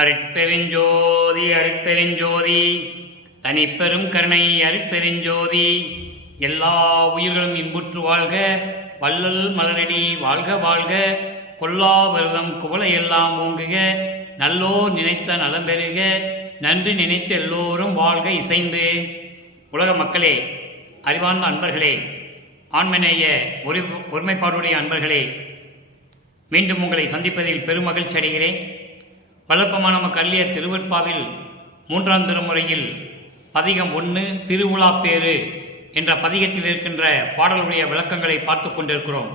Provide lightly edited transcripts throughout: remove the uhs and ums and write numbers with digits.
அருட்பெருஞ்சோதி அருட்பெருஞ்சோதி தனிப்பெரும் கருணை அருட்பெருஞ்சோதி. எல்லா உயிர்களும் இன்புற்று வாழ்க, வள்ளல் மலரடி வாழ்க வாழ்க, கொல்லா விரதம் குவளை எல்லாம் ஓங்குக, நல்லோர் நினைத்த நலம் பெறுக, நன்றி நினைத்த எல்லோரும் வாழ்க இசைந்து. உலக மக்களே, அறிவார்ந்த அன்பர்களே, ஆண்மநேய ஒருமைப்பாடுடைய அன்பர்களே, மீண்டும் உங்களை சந்திப்பதில் பெருமகிழ்ச்சி அடைகிறேன். வளர்ப்பமான நமக்கு அள்ளிய திருவெட்பாவில் 3ஆம் திருமுறையில் பதிகம் 1 திருவிழாப்பேறு என்ற பதிகத்தில் இருக்கின்ற பாடலுடைய விளக்கங்களை பார்த்து கொண்டிருக்கிறோம்.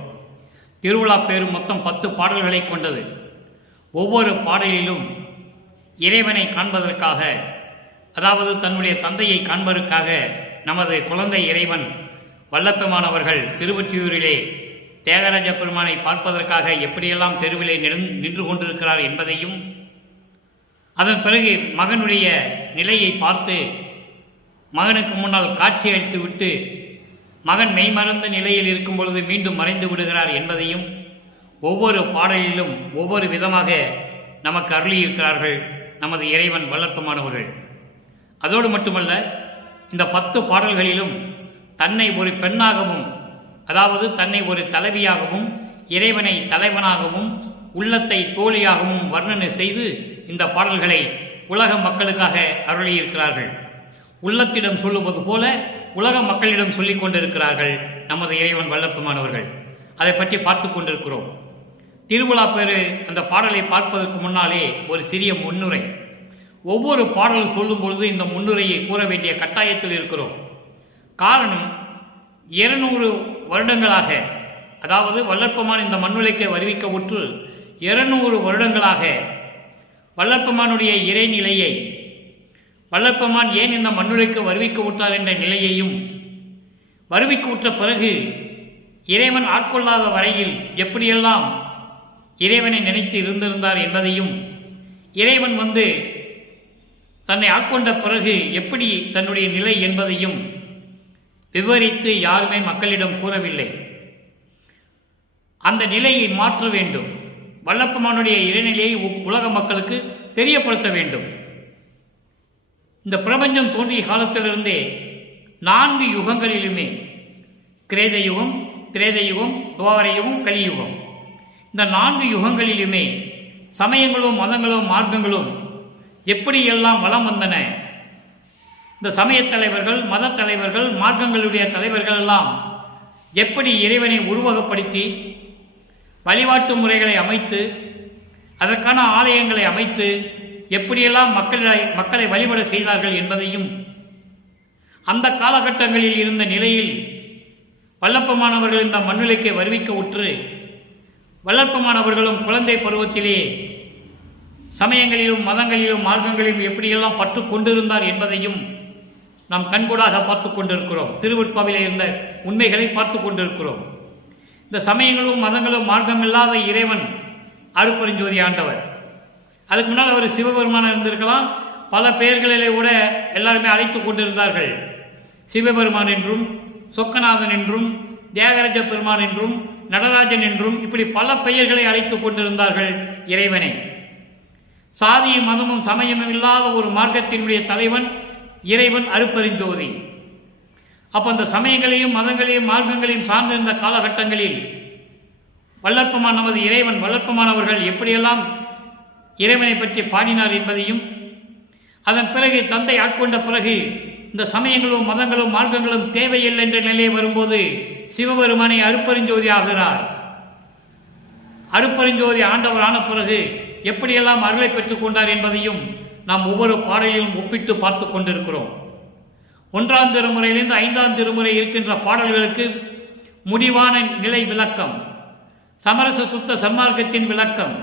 திருவிழாப்பேறு மொத்தம் 10 பாடல்களை கொண்டது. ஒவ்வொரு பாடலிலும் இறைவனை காண்பதற்காக, அதாவது தன்னுடைய தந்தையை காண்பதற்காக நமது குழந்தை இறைவன் வல்லப்பெருமானவர்கள் திருவொற்றியூரிலே தியாகராஜ பெருமானை பார்ப்பதற்காக எப்படியெல்லாம் தெருவிலே நின்று கொண்டிருக்கிறார் என்பதையும், அதன் பிறகு மகனுடைய நிலையை பார்த்து மகனுக்கு முன்னால் காட்சி அளித்து விட்டு மகன் மெய்மறந்த நிலையில் இருக்கும் பொழுது மீண்டும் மறைந்து விடுகிறார் என்பதையும் ஒவ்வொரு பாடலிலும் ஒவ்வொரு விதமாக நமக்கு அருளியிருக்கிறார்கள் நமது இறைவன் வல்லப்பெருமானவர்கள். அதோடு மட்டுமல்ல, இந்த 10 பாடல்களிலும் தன்னை ஒரு பெண்ணாகவும், அதாவது தன்னை ஒரு தலைவியாகவும், இறைவனை தலைவனாகவும், உள்ளத்தை தோழியாகவும் வர்ணனை செய்து இந்த பாடல்களை உலக மக்களுக்காக அருளியிருக்கிறார்கள். உள்ளத்திடம் சொல்லுவது போல உலக மக்களிடம் சொல்லிக் கொண்டிருக்கிறார்கள் நமது இறைவன் வல்லப்பெருமானவர்கள். அதை பற்றி பார்த்து கொண்டிருக்கிறோம். திருவிழாப்பேறு அந்த பாடலை பார்ப்பதற்கு முன்னாலே ஒரு சிறிய முன்னுரை. ஒவ்வொரு பாடல் சொல்லும் பொழுது இந்த முன்னுரையை கூற வேண்டிய கட்டாயத்தில் இருக்கிறோம். காரணம், 200 வருடங்களாக, அதாவது வல்லப்பெருமான் இந்த மண்ணுலைக்கு வருவிக்க உற்று 200 வருடங்களாக வல்லப்பெருமானுடைய இறைநிலையை, வல்லப்பெருமான் ஏன் இந்த மண்ணுலைக்கு வருவிக்க விட்டார் என்ற நிலையையும், வருவிக்க விட்ட பிறகு இறைவன் ஆட்கொள்ளாத வரையில் எப்படியெல்லாம் இறைவனை நினைத்து இருந்திருந்தார் என்பதையும், இறைவன் வந்து தன்னை ஆட்கொண்ட பிறகு எப்படி தன்னுடைய நிலை என்பதையும் விவரித்து யாருமே மக்களிடம் கூறவில்லை. அந்த நிலையை மாற்ற வேண்டும். வல்லப்பெருமானுடைய இறைநிலையை உலக மக்களுக்கு தெரியப்படுத்த வேண்டும். இந்த பிரபஞ்சம் தோன்றிய காலத்திலிருந்தே 4 யுகங்களிலுமே, கிரேத யுகம், திரேத யுகம், துவாபர யுகம், கலியுகம், இந்த 4 யுகங்களிலுமே சமயங்களும் மதங்களும் மார்க்கங்களும் எப்படியெல்லாம் வலம் வந்தன, இந்த சமயத் தலைவர்கள், மத தலைவர்கள், மார்க்கங்களுடைய தலைவர்கள் எல்லாம் எப்படி இறைவனை உருவகப்படுத்தி வழிபாட்டு முறைகளை அமைத்து, அதற்கான ஆலயங்களை அமைத்து எப்படியெல்லாம் மக்களை வழிபட செய்தார்கள் என்பதையும், அந்த காலகட்டங்களில் இருந்த நிலையில் வல்லப்பெருமானவர்கள் இந்த மண்ணுலைக்கு வருவிக்க உற்று வல்லப்பெருமானவர்களும் குழந்தை பருவத்திலே சமயங்களிலும் மதங்களிலும் மார்க்கங்களிலும் எப்படியெல்லாம் பற்று கொண்டிருந்தார் என்பதையும் நாம் கண்கூடாக பார்த்து கொண்டிருக்கிறோம். திருவெட்பாவிலே இருந்த உண்மைகளை பார்த்து கொண்டிருக்கிறோம். இந்த சமயங்களும் மதங்களும் மார்க்கம் இல்லாத இறைவன் அருட்பெருஞ்சோதி ஆண்டவர். அதுக்கு முன்னால் அவர் சிவபெருமான் இருந்திருக்கலாம். பல பெயர்களிலே கூட எல்லாருமே அழைத்து கொண்டிருந்தார்கள். சிவபெருமான் என்றும், சொக்கநாதன் என்றும், தியாகராஜ பெருமான் என்றும், நடராஜன் என்றும், இப்படி பல பெயர்களை அழைத்து கொண்டிருந்தார்கள் இறைவனை. சாதியும் மதமும் சமயமும் இல்லாத ஒரு மார்க்கத்தினுடைய தலைவன் இறைவன் அருட்பெருஞ்சோதி. அப்போ அந்த சமயங்களையும் மதங்களையும் மார்க்கங்களையும் சார்ந்திருந்த காலகட்டங்களில் வல்லப்பெருமான், நமது இறைவன் வல்லப்பெருமானவர்கள் எப்படியெல்லாம் இறைவனை பற்றி பாடினார் என்பதையும், அதன் பிறகு தந்தை ஆட்கொண்ட பிறகு இந்த சமயங்களும் மதங்களும் மார்க்கங்களும் தேவையில்லை என்ற நிலையை வரும்போது சிவபெருமானை அருட்பெருஞ்சோதி ஆகிறார். அருட்பெருஞ்சோதி ஆண்டவர் ஆன பிறகு எப்படியெல்லாம் அருளை பெற்றுக் கொண்டார் என்பதையும் நாம் ஒவ்வொரு பாடலிலும் ஒப்பிட்டு பார்த்து கொண்டிருக்கிறோம். 1ஆம் திருமுறையிலிருந்து 5ஆம் திருமுறை இருக்கின்ற பாடல்களுக்கு முடிவான நிலை விளக்கம், சமரச சுத்த சன்மார்க்கத்தின் விளக்கம்,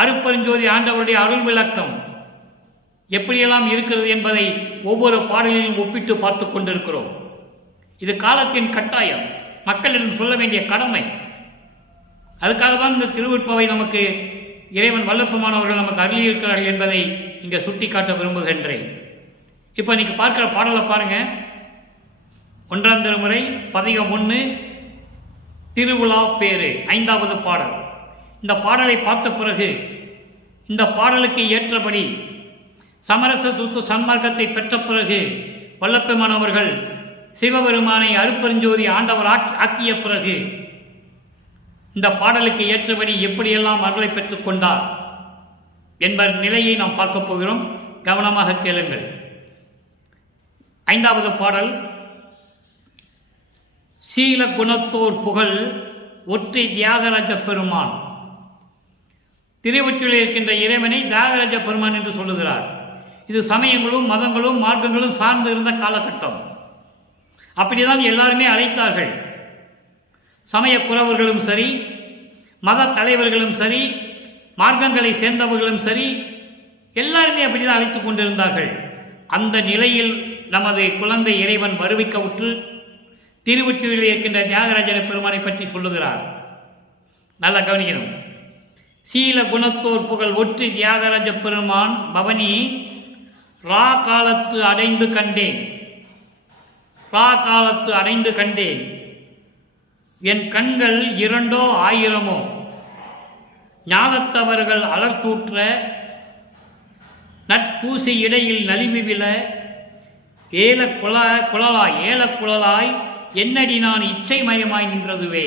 அருட்பெருஞ்சோதி ஆண்டவருடைய அருள் விளக்கம் எப்படியெல்லாம் இருக்கிறது என்பதை ஒவ்வொரு பாடலிலும் ஒப்பிட்டு பார்த்து கொண்டிருக்கிறோம். இது காலத்தின் கட்டாயம், மக்களிடம் சொல்ல வேண்டிய கடமை. அதுக்காக தான் இந்த திருவெட்பாவை நமக்கு இறைவன் வல்லப்பெருமானவர்கள் நமக்கு அருளியிருக்கிறார்கள் என்பதை இங்கே சுட்டிக்காட்ட விரும்புகின்றேன். இப்போ இன்னைக்கு பார்க்கிற பாடலை பாருங்க. 1ஆம் திருமுறை பதிகம் 1 திருவிழாப்பேறு 5வது பாடல். இந்த பாடலை பார்த்த பிறகு இந்த பாடலுக்கு ஏற்றபடி சமரச சுத்த சன்மார்க்கத்தை பெற்ற பிறகு வல்லப்பெருமான் அவர்கள் சிவபெருமானை அருட்பெருஞ்சோதி ஆண்டவர் ஆக்கிய பிறகு இந்த பாடலுக்கு ஏற்றபடி எப்படியெல்லாம் அருளை பெற்றுக் கொண்டார் என்பது நிலையை நாம் பார்க்கப் போகிறோம். கவனமாக கேளுங்கள். 5வது பாடல். சீல குணத்தோர் புகழ் ஒற்றை தியாகராஜ பெருமான். திருவொற்றியில் இருக்கின்ற இறைவனை தியாகராஜ பெருமான் என்று சொல்லுகிறார். இது சமயங்களும் மதங்களும் மார்க்கங்களும் சார்ந்து இருந்த காலகட்டம். அப்படிதான் எல்லாருமே அழைத்தார்கள். சமய குறவர்களும் சரி, மத தலைவர்களும் சரி, மார்க்கங்களை சேர்ந்தவர்களும் சரி, எல்லாருமே அப்படிதான் அழைத்து கொண்டிருந்தார்கள். அந்த நிலையில் நமது குழந்தை இறைவன் வருவிக்கவுற்று திருவொற்றியில் இருக்கின்ற தியாகராஜ பெருமானை பற்றி சொல்லுகிறார். நல்லா கவனிக்கணும். சீல குணத்தோர் புகழ் ஒற்றி தியாகராஜ பெருமான் பவனி ரா காலத்து அடைந்து கண்டேன். ரா காலத்து அடைந்து கண்டேன். என் கண்கள் 2 1000 ஞானத்தவர்கள் அலர்த்தூற்ற நட்பூசி இடையில் நலிமி விழ ஏலக்குழலாய் என்னடி நான் இச்சைமயமாய் நின்றதுவே.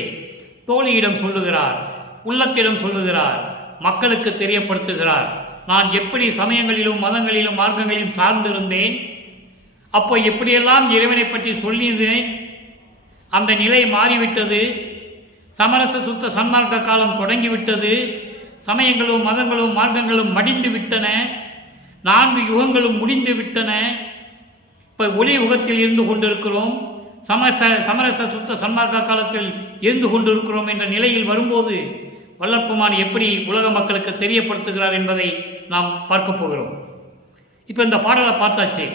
தோழியிடம் சொல்லுகிறார், உள்ளத்திடம் சொல்லுகிறார், மக்களுக்கு தெரியப்படுத்துகிறார். நான் எப்படி சமயங்களிலும் மதங்களிலும் மார்க்கங்களிலும் சார்ந்திருந்தேன், அப்போ எப்படியெல்லாம் இறைவனை பற்றி சொல்லியிருந்தேன், அந்த நிலை மாறிவிட்டது. சமரச சுத்த சன்மார்க்க காலம் தொடங்கிவிட்டது. சமயங்களும் மதங்களும் மார்க்கங்களும் மடிந்து விட்டன. 4 யுகங்களும் முடிந்து விட்டன. இப்போ ஒளி யுகத்தில் இருந்து கொண்டிருக்கிறோம். சமரச சுத்த சன்மார்க்க காலத்தில் இருந்து கொண்டிருக்கிறோம் என்ற நிலையில் வரும்போது வல்லப்பெருமான் எப்படி உலக மக்களுக்கு தெரியப்படுத்துகிறார் என்பதை நாம் பார்க்க போகிறோம். இப்போ இந்த பாடலை பார்த்தாச்சு.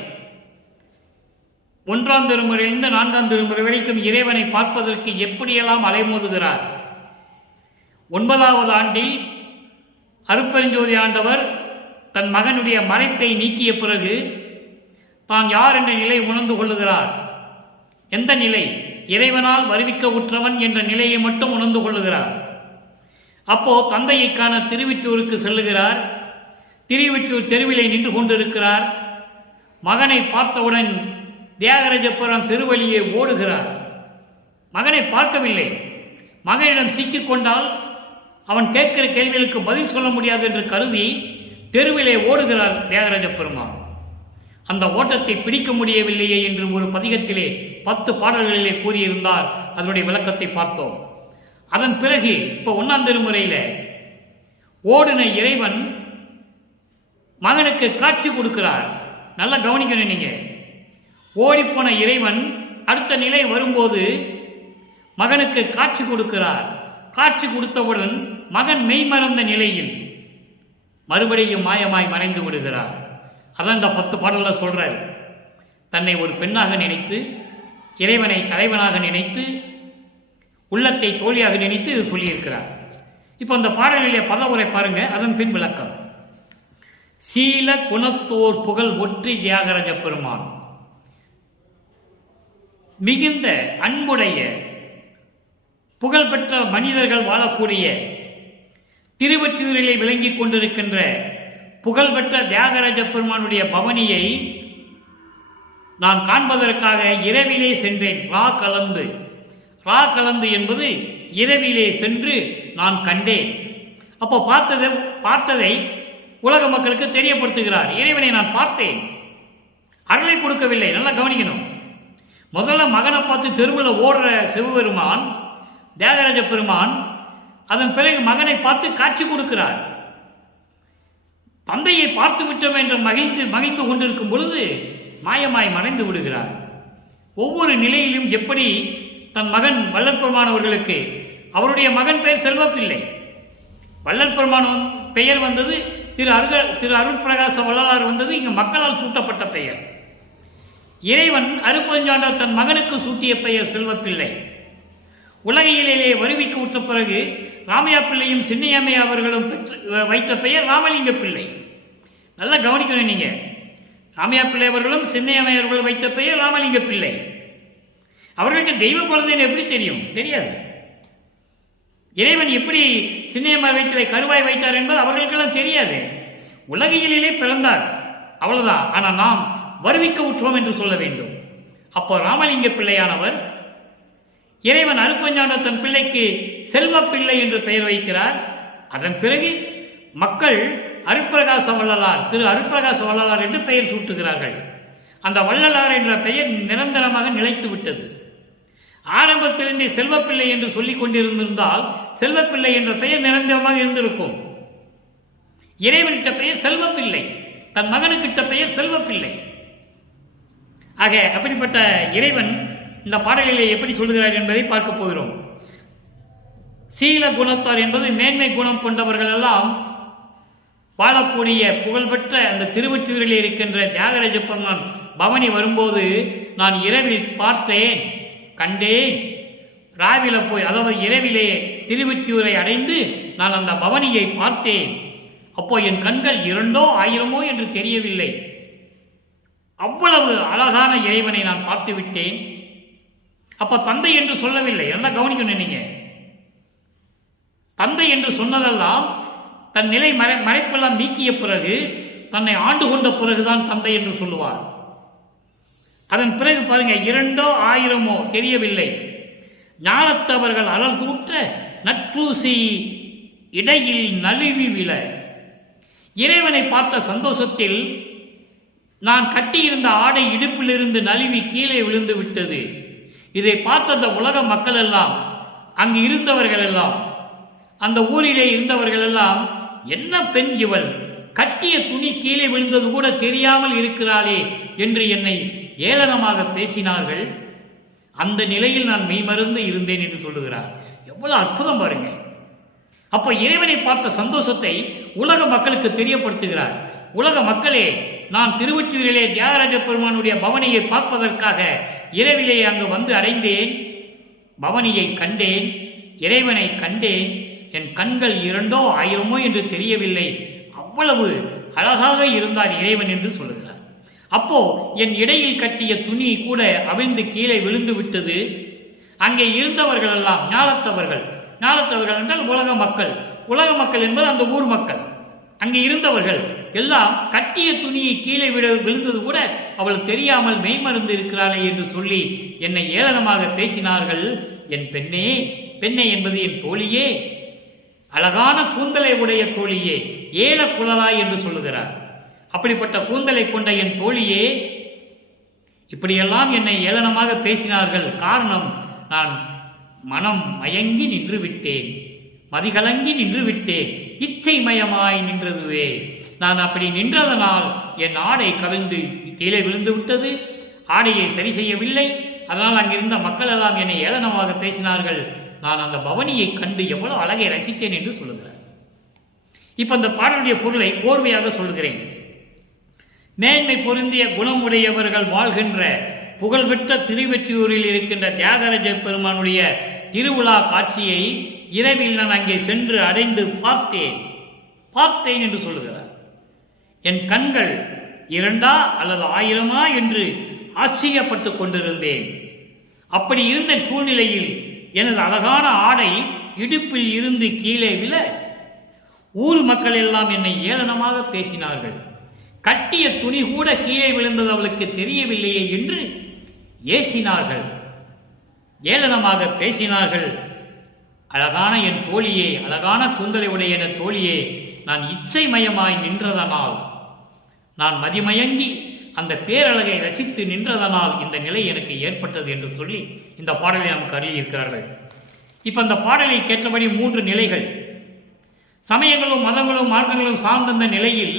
1ஆம் திருமுறையிலிருந்து 4ஆம் திருமுறை வரைக்கும் இறைவனை பார்ப்பதற்கு எப்படியெல்லாம் அலைமோதுகிறார். 9வது ஆண்டில் அருட்பெருஞ்சோதி ஆண்டவர் தன் மகனுடைய மறைப்பை நீக்கிய பிறகு தான் யார் என்ற நிலை உணர்ந்து கொள்ளுகிறார். எந்த நிலை? இறைவனால் வருவிக்க உற்றவன் என்ற நிலையை மட்டும் உணர்ந்து கொள்ளுகிறார். அப்போ தந்தையை காண திருவிற்றூருக்கு செல்லுகிறார். திருவிற்றூர் தெருவிலே நின்று கொண்டிருக்கிறார். மகனை பார்த்தவுடன் தியாகராஜ பெருமான் திருவழியே ஓடுகிறார். மகனை பார்க்கவில்லை. மகனிடம் சிக்கிக்கொண்டால் அவன் கேட்கிற கேள்விகளுக்கு பதில் சொல்ல முடியாது என்று கருதி தெருவிலே ஓடுகிறார் தியாகராஜ பெருமான். அந்த ஓட்டத்தை பிடிக்க முடியவில்லையே என்று ஒரு பதிகத்திலே 10 பாடல்களிலே கூறியிருந்தார். அதனுடைய விளக்கத்தை பார்த்தோம். அதன் பிறகு இப்போ 1ஆம் திருமுறையில் ஓடின இறைவன் மகனுக்கு காட்சி கொடுக்கிறார். நல்லா கவனிக்கணும். நீங்க ஓடிப்போன இறைவன் அடுத்த நிலை வரும்போது மகனுக்கு காட்சி கொடுக்கிறார். காட்சி கொடுத்தவுடன் மகன் மெய்மறந்த நிலையில் மறுபடியும் மாயமாய் மறைந்து விடுகிறார். அதான் இந்த 10 பாடல்ல சொல்றார். தன்னை ஒரு பெண்ணாக நினைத்து, இறைவனை தலைவனாக நினைத்து, உள்ளத்தை தோழியாக நினைத்து இது சொல்லியிருக்கிறார். இப்போ அந்த பாடலிலே பதவுரை பாருங்க, அதன் பின் விளக்கம். சீல குணத்தோர் புகழ் ஒற்றி தியாகராஜ பெருமான் மிகுந்த அன்புடைய புகழ்பெற்ற மனிதர்கள் வாழக்கூடிய திருவொற்றியூரிலே விளங்கிக் கொண்டிருக்கின்ற புகழ்பெற்ற தியாகராஜ பெருமானுடைய பவனியை நான் காண்பதற்காக இரவிலே சென்றேன். ரா கலந்து என்பது இரவிலே சென்று நான் கண்டேன். அப்போ பார்த்ததை உலக மக்களுக்கு தெரியப்படுத்துகிறார். இறைவனை நான் பார்த்தேன், அருளை கொடுக்கவில்லை. நல்லா கவனிக்கணும். முதல்ல மகனை பார்த்து தெருவில் ஓடுற சிவபெருமான் தியாகராஜ பெருமான், அதன் பிறகு மகனை பார்த்து காட்சி கொடுக்கிறார். தந்தையை பார்த்து விட்டோம் என்று மகிழ்ந்து கொண்டிருக்கும் பொழுது மாயமாய் மறைந்து விடுகிறார். ஒவ்வொரு நிலையிலும் எப்படி தன் மகன் வள்ளல் பெருமான் அவர்களுக்கு, அவருடைய மகன் பெயர் செல்வப்பிள்ளை, வள்ளல் பெருமான் பெயர் வந்தது, திரு அருள் பிரகாச வள்ளலார் வந்தது இங்கு மக்களால் சூட்டப்பட்ட பெயர். இறைவன் அருட்பெருஞ்சாண்டவர் தன் மகனுக்கு சூட்டிய பெயர் செல்வப்பிள்ளை. உலகிலே வருவிக்க உற்ற பிறகு ராமையா பிள்ளையும் சின்னையம்மையா அவர்களும் வைத்த பெயர் ராமலிங்க பிள்ளை. நல்லா கவனிக்கணும். நீங்க ராமையா பிள்ளை அவர்களும் சின்னையம்மையா அவர்கள் வைத்த பெயர் ராமலிங்க பிள்ளை. அவர்களுக்கு தெய்வ குழந்தைன்னு எப்படி தெரியும்? தெரியாது. இறைவன் எப்படி சின்னையம்மா வயிற்றிலே கருவாய் வைத்தார் என்பது அவர்களுக்கெல்லாம் தெரியாது. உலகியலிலே பிறந்தார், அவ்வளவுதான். ஆனால் நாம் வருவிக்க உற்றோம் என்று சொல்ல வேண்டும். அப்போ ராமலிங்க பிள்ளையானவர் இறைவன் அருப்பஞ்சாண்ட தன் பிள்ளைக்கு செல்வ பிள்ளை என்று பெயர் வைக்கிறார். அதன் பிறகு மக்கள் அருட்பிரகாச வள்ளலார், திரு அருட்பிரகாச வள்ளலார் என்று பெயர் சூட்டுகிறார்கள். அந்த வள்ளலார் என்ற பெயர் நிரந்தரமாக நிலைத்து விட்டது. ஆரம்பத்திலிருந்தே செல்வப்பிள்ளை என்று சொல்லிக் கொண்டிருந்திருந்தால் செல்வப்பிள்ளை என்ற பெயர் நிரந்தரமாக இருந்திருக்கும். இறைவனிட்ட பெயர் செல்வப்பிள்ளை, தன் மகனுக்கிட்ட பெயர் செல்வப்பிள்ளை. ஆக அப்படிப்பட்ட இறைவன் இந்த பாடலிலே எப்படி சொல்கிறார் என்பதை பார்க்க போகிறோம். சீல குணத்தார் என்பது மேன்மை குணம் கொண்டவர்கள் எல்லாம் வாழக்கூடிய புகழ்பெற்ற அந்த திருவொற்றியூரில் இருக்கின்ற தியாகராஜ பெருமான் பவனி வரும்போது நான் இரவில் பார்த்தேன், கண்டேன். ராவில போய், அதாவது இரவிலே திருவொற்றியூரை அடைந்து நான் அந்த பவனியை பார்த்தேன். அப்போ என் கண்கள் 2 1000 என்று தெரியவில்லை. அவ்வளவு அழகான இறைவனை நான் பார்த்து விட்டேன். அப்ப தந்தை என்று சொல்லவில்லை, என்ன கவனிக்கணும் நீங்க. தந்தை என்று சொன்னதெல்லாம் தன் நிலை மறைப்பெல்லாம் நீக்கிய பிறகு, தன்னை ஆண்டு கொண்ட பிறகுதான் தந்தை என்று சொல்லுவார். அதன் பிறகு பாருங்க, 2 1000 தெரியவில்லை. ஞானத்தவர்கள் அலல் தூற்ற நற்றூசி இடையில் நழுவி விழ. இறைவனை பார்த்த சந்தோஷத்தில் நான் கட்டியிருந்த ஆடை இடுப்பிலிருந்து நழுவி கீழே விழுந்து விட்டது. இதை பார்த்த உலக மக்கள் எல்லாம், அங்கு இருந்தவர்கள் எல்லாம், அந்த ஊரிலே இருந்தவர்கள் எல்லாம், என்ன பெண் இவள், கட்டிய துணி கீழே விழுந்தது கூட தெரியாமல் இருக்கிறாளே என்று என்னை ஏளனமாக பேசினார்கள். அந்த நிலையில் நான் மெய்மறந்து இருந்தேன் என்று சொல்லுகிறார். எவ்வளவு அற்புதம் பாருங்க. அப்போ இறைவனை பார்த்த சந்தோஷத்தை உலக மக்களுக்கு தெரியப்படுத்துகிறார். உலக மக்களே, நான் திருவொற்றியூரிலே தியாகராஜ பெருமானுடைய பவனியை பார்ப்பதற்காக இரவிலே அங்கு வந்து அடைந்தேன். பவனியை கண்டேன், இறைவனை கண்டேன். என் கண்கள் 2 1000 என்று தெரியவில்லை. அவ்வளவு அழகாக இருந்தார் இறைவன் என்று சொல்லுகிறார். அப்போ என் இடையில் கட்டிய துணி கூட அவிழ்ந்து கீழே விழுந்து விட்டது. அங்கே இருந்தவர்கள் எல்லாம் ஞானத்தவர்கள் என்றால் உலக மக்கள். உலக மக்கள் என்பது அந்த ஊர் மக்கள். அங்கே இருந்தவர்கள் எல்லாம் கட்டிய துணியை கீழே விழுந்தது கூட அவள் தெரியாமல் மெய்மறந்து இருக்கிறாளே என்று சொல்லி என்னை ஏளனமாக பேசினார்கள். என் பெண்ணே, பெண்ணே என்பது என் தோழியே, அழகான கூந்தலை உடைய தோழியே, ஏல குழலாய் என்று சொல்லுகிறார். அப்படிப்பட்ட கூந்தலை கொண்ட என் தோழியே, இப்படியெல்லாம் என்னை ஏளனமாக பேசினார்கள். காரணம், நான் மனம் மயங்கி நின்று விட்டேன், மதிகலங்கி நின்று விட்டேன், இச்சை மயமாய் நின்றதுவே. நான் அப்படி நின்றதனால் என் ஆடை கவிழ்ந்து கீழே விழுந்து விட்டது. ஆடையை சரி செய்யவில்லை. அதனால் அங்கிருந்த மக்கள் எல்லாம் என்னை ஏளனமாக பேசினார்கள். நான் அந்த பவனியை கண்டு எவ்வளவு அழகை ரசித்தேன் என்று சொல்லுகிறார். இப்ப அந்த பாடலுடைய பொருளை கோர்வையாக சொல்கிறேன். மேன்மை பொருந்திய குணமுடையவர்கள் வாழ்கின்ற புகழ்பெற்ற திருவொற்றியூரில் இருக்கின்ற தியாகராஜ பெருமானுடைய திருவிழா காட்சியை இரவில் நான் அங்கே சென்று அடைந்து பார்த்தேன் என்று சொல்லுகிறார். என் கண்கள் 2 அல்லது 1000 என்று ஆச்சரியப்பட்டு கொண்டிருந்தேன். அப்படி இருந்த சூழ்நிலையில் எனது அழகான ஆடை இடுப்பில் இருந்து கீழே விழ ஊர் மக்கள் எல்லாம் என்னை ஏளனமாக பேசினார்கள். கட்டிய துணி கூட கீழே விழுந்தது அவளுக்கு தெரியவில்லையே என்று ஏசினார்கள், ஏளனமாக பேசினார்கள். அழகான என் தோழியே, அழகான கூந்தலை உடைய என் தோழியே, நான் இச்சை மயமாய் நின்றதனால், நான் மதிமயங்கி அந்த பேரழகை ரசித்து நின்றதனால் இந்த நிலை எனக்கு ஏற்பட்டது என்று சொல்லி இந்த பாடலை நமக்கு அருளியிருக்கிறார்கள். இப்ப அந்த பாடலை கேட்டபடி 3 நிலைகள், சமயங்களும் மதங்களும் மார்க்கங்களும் சார்ந்த நிலையில்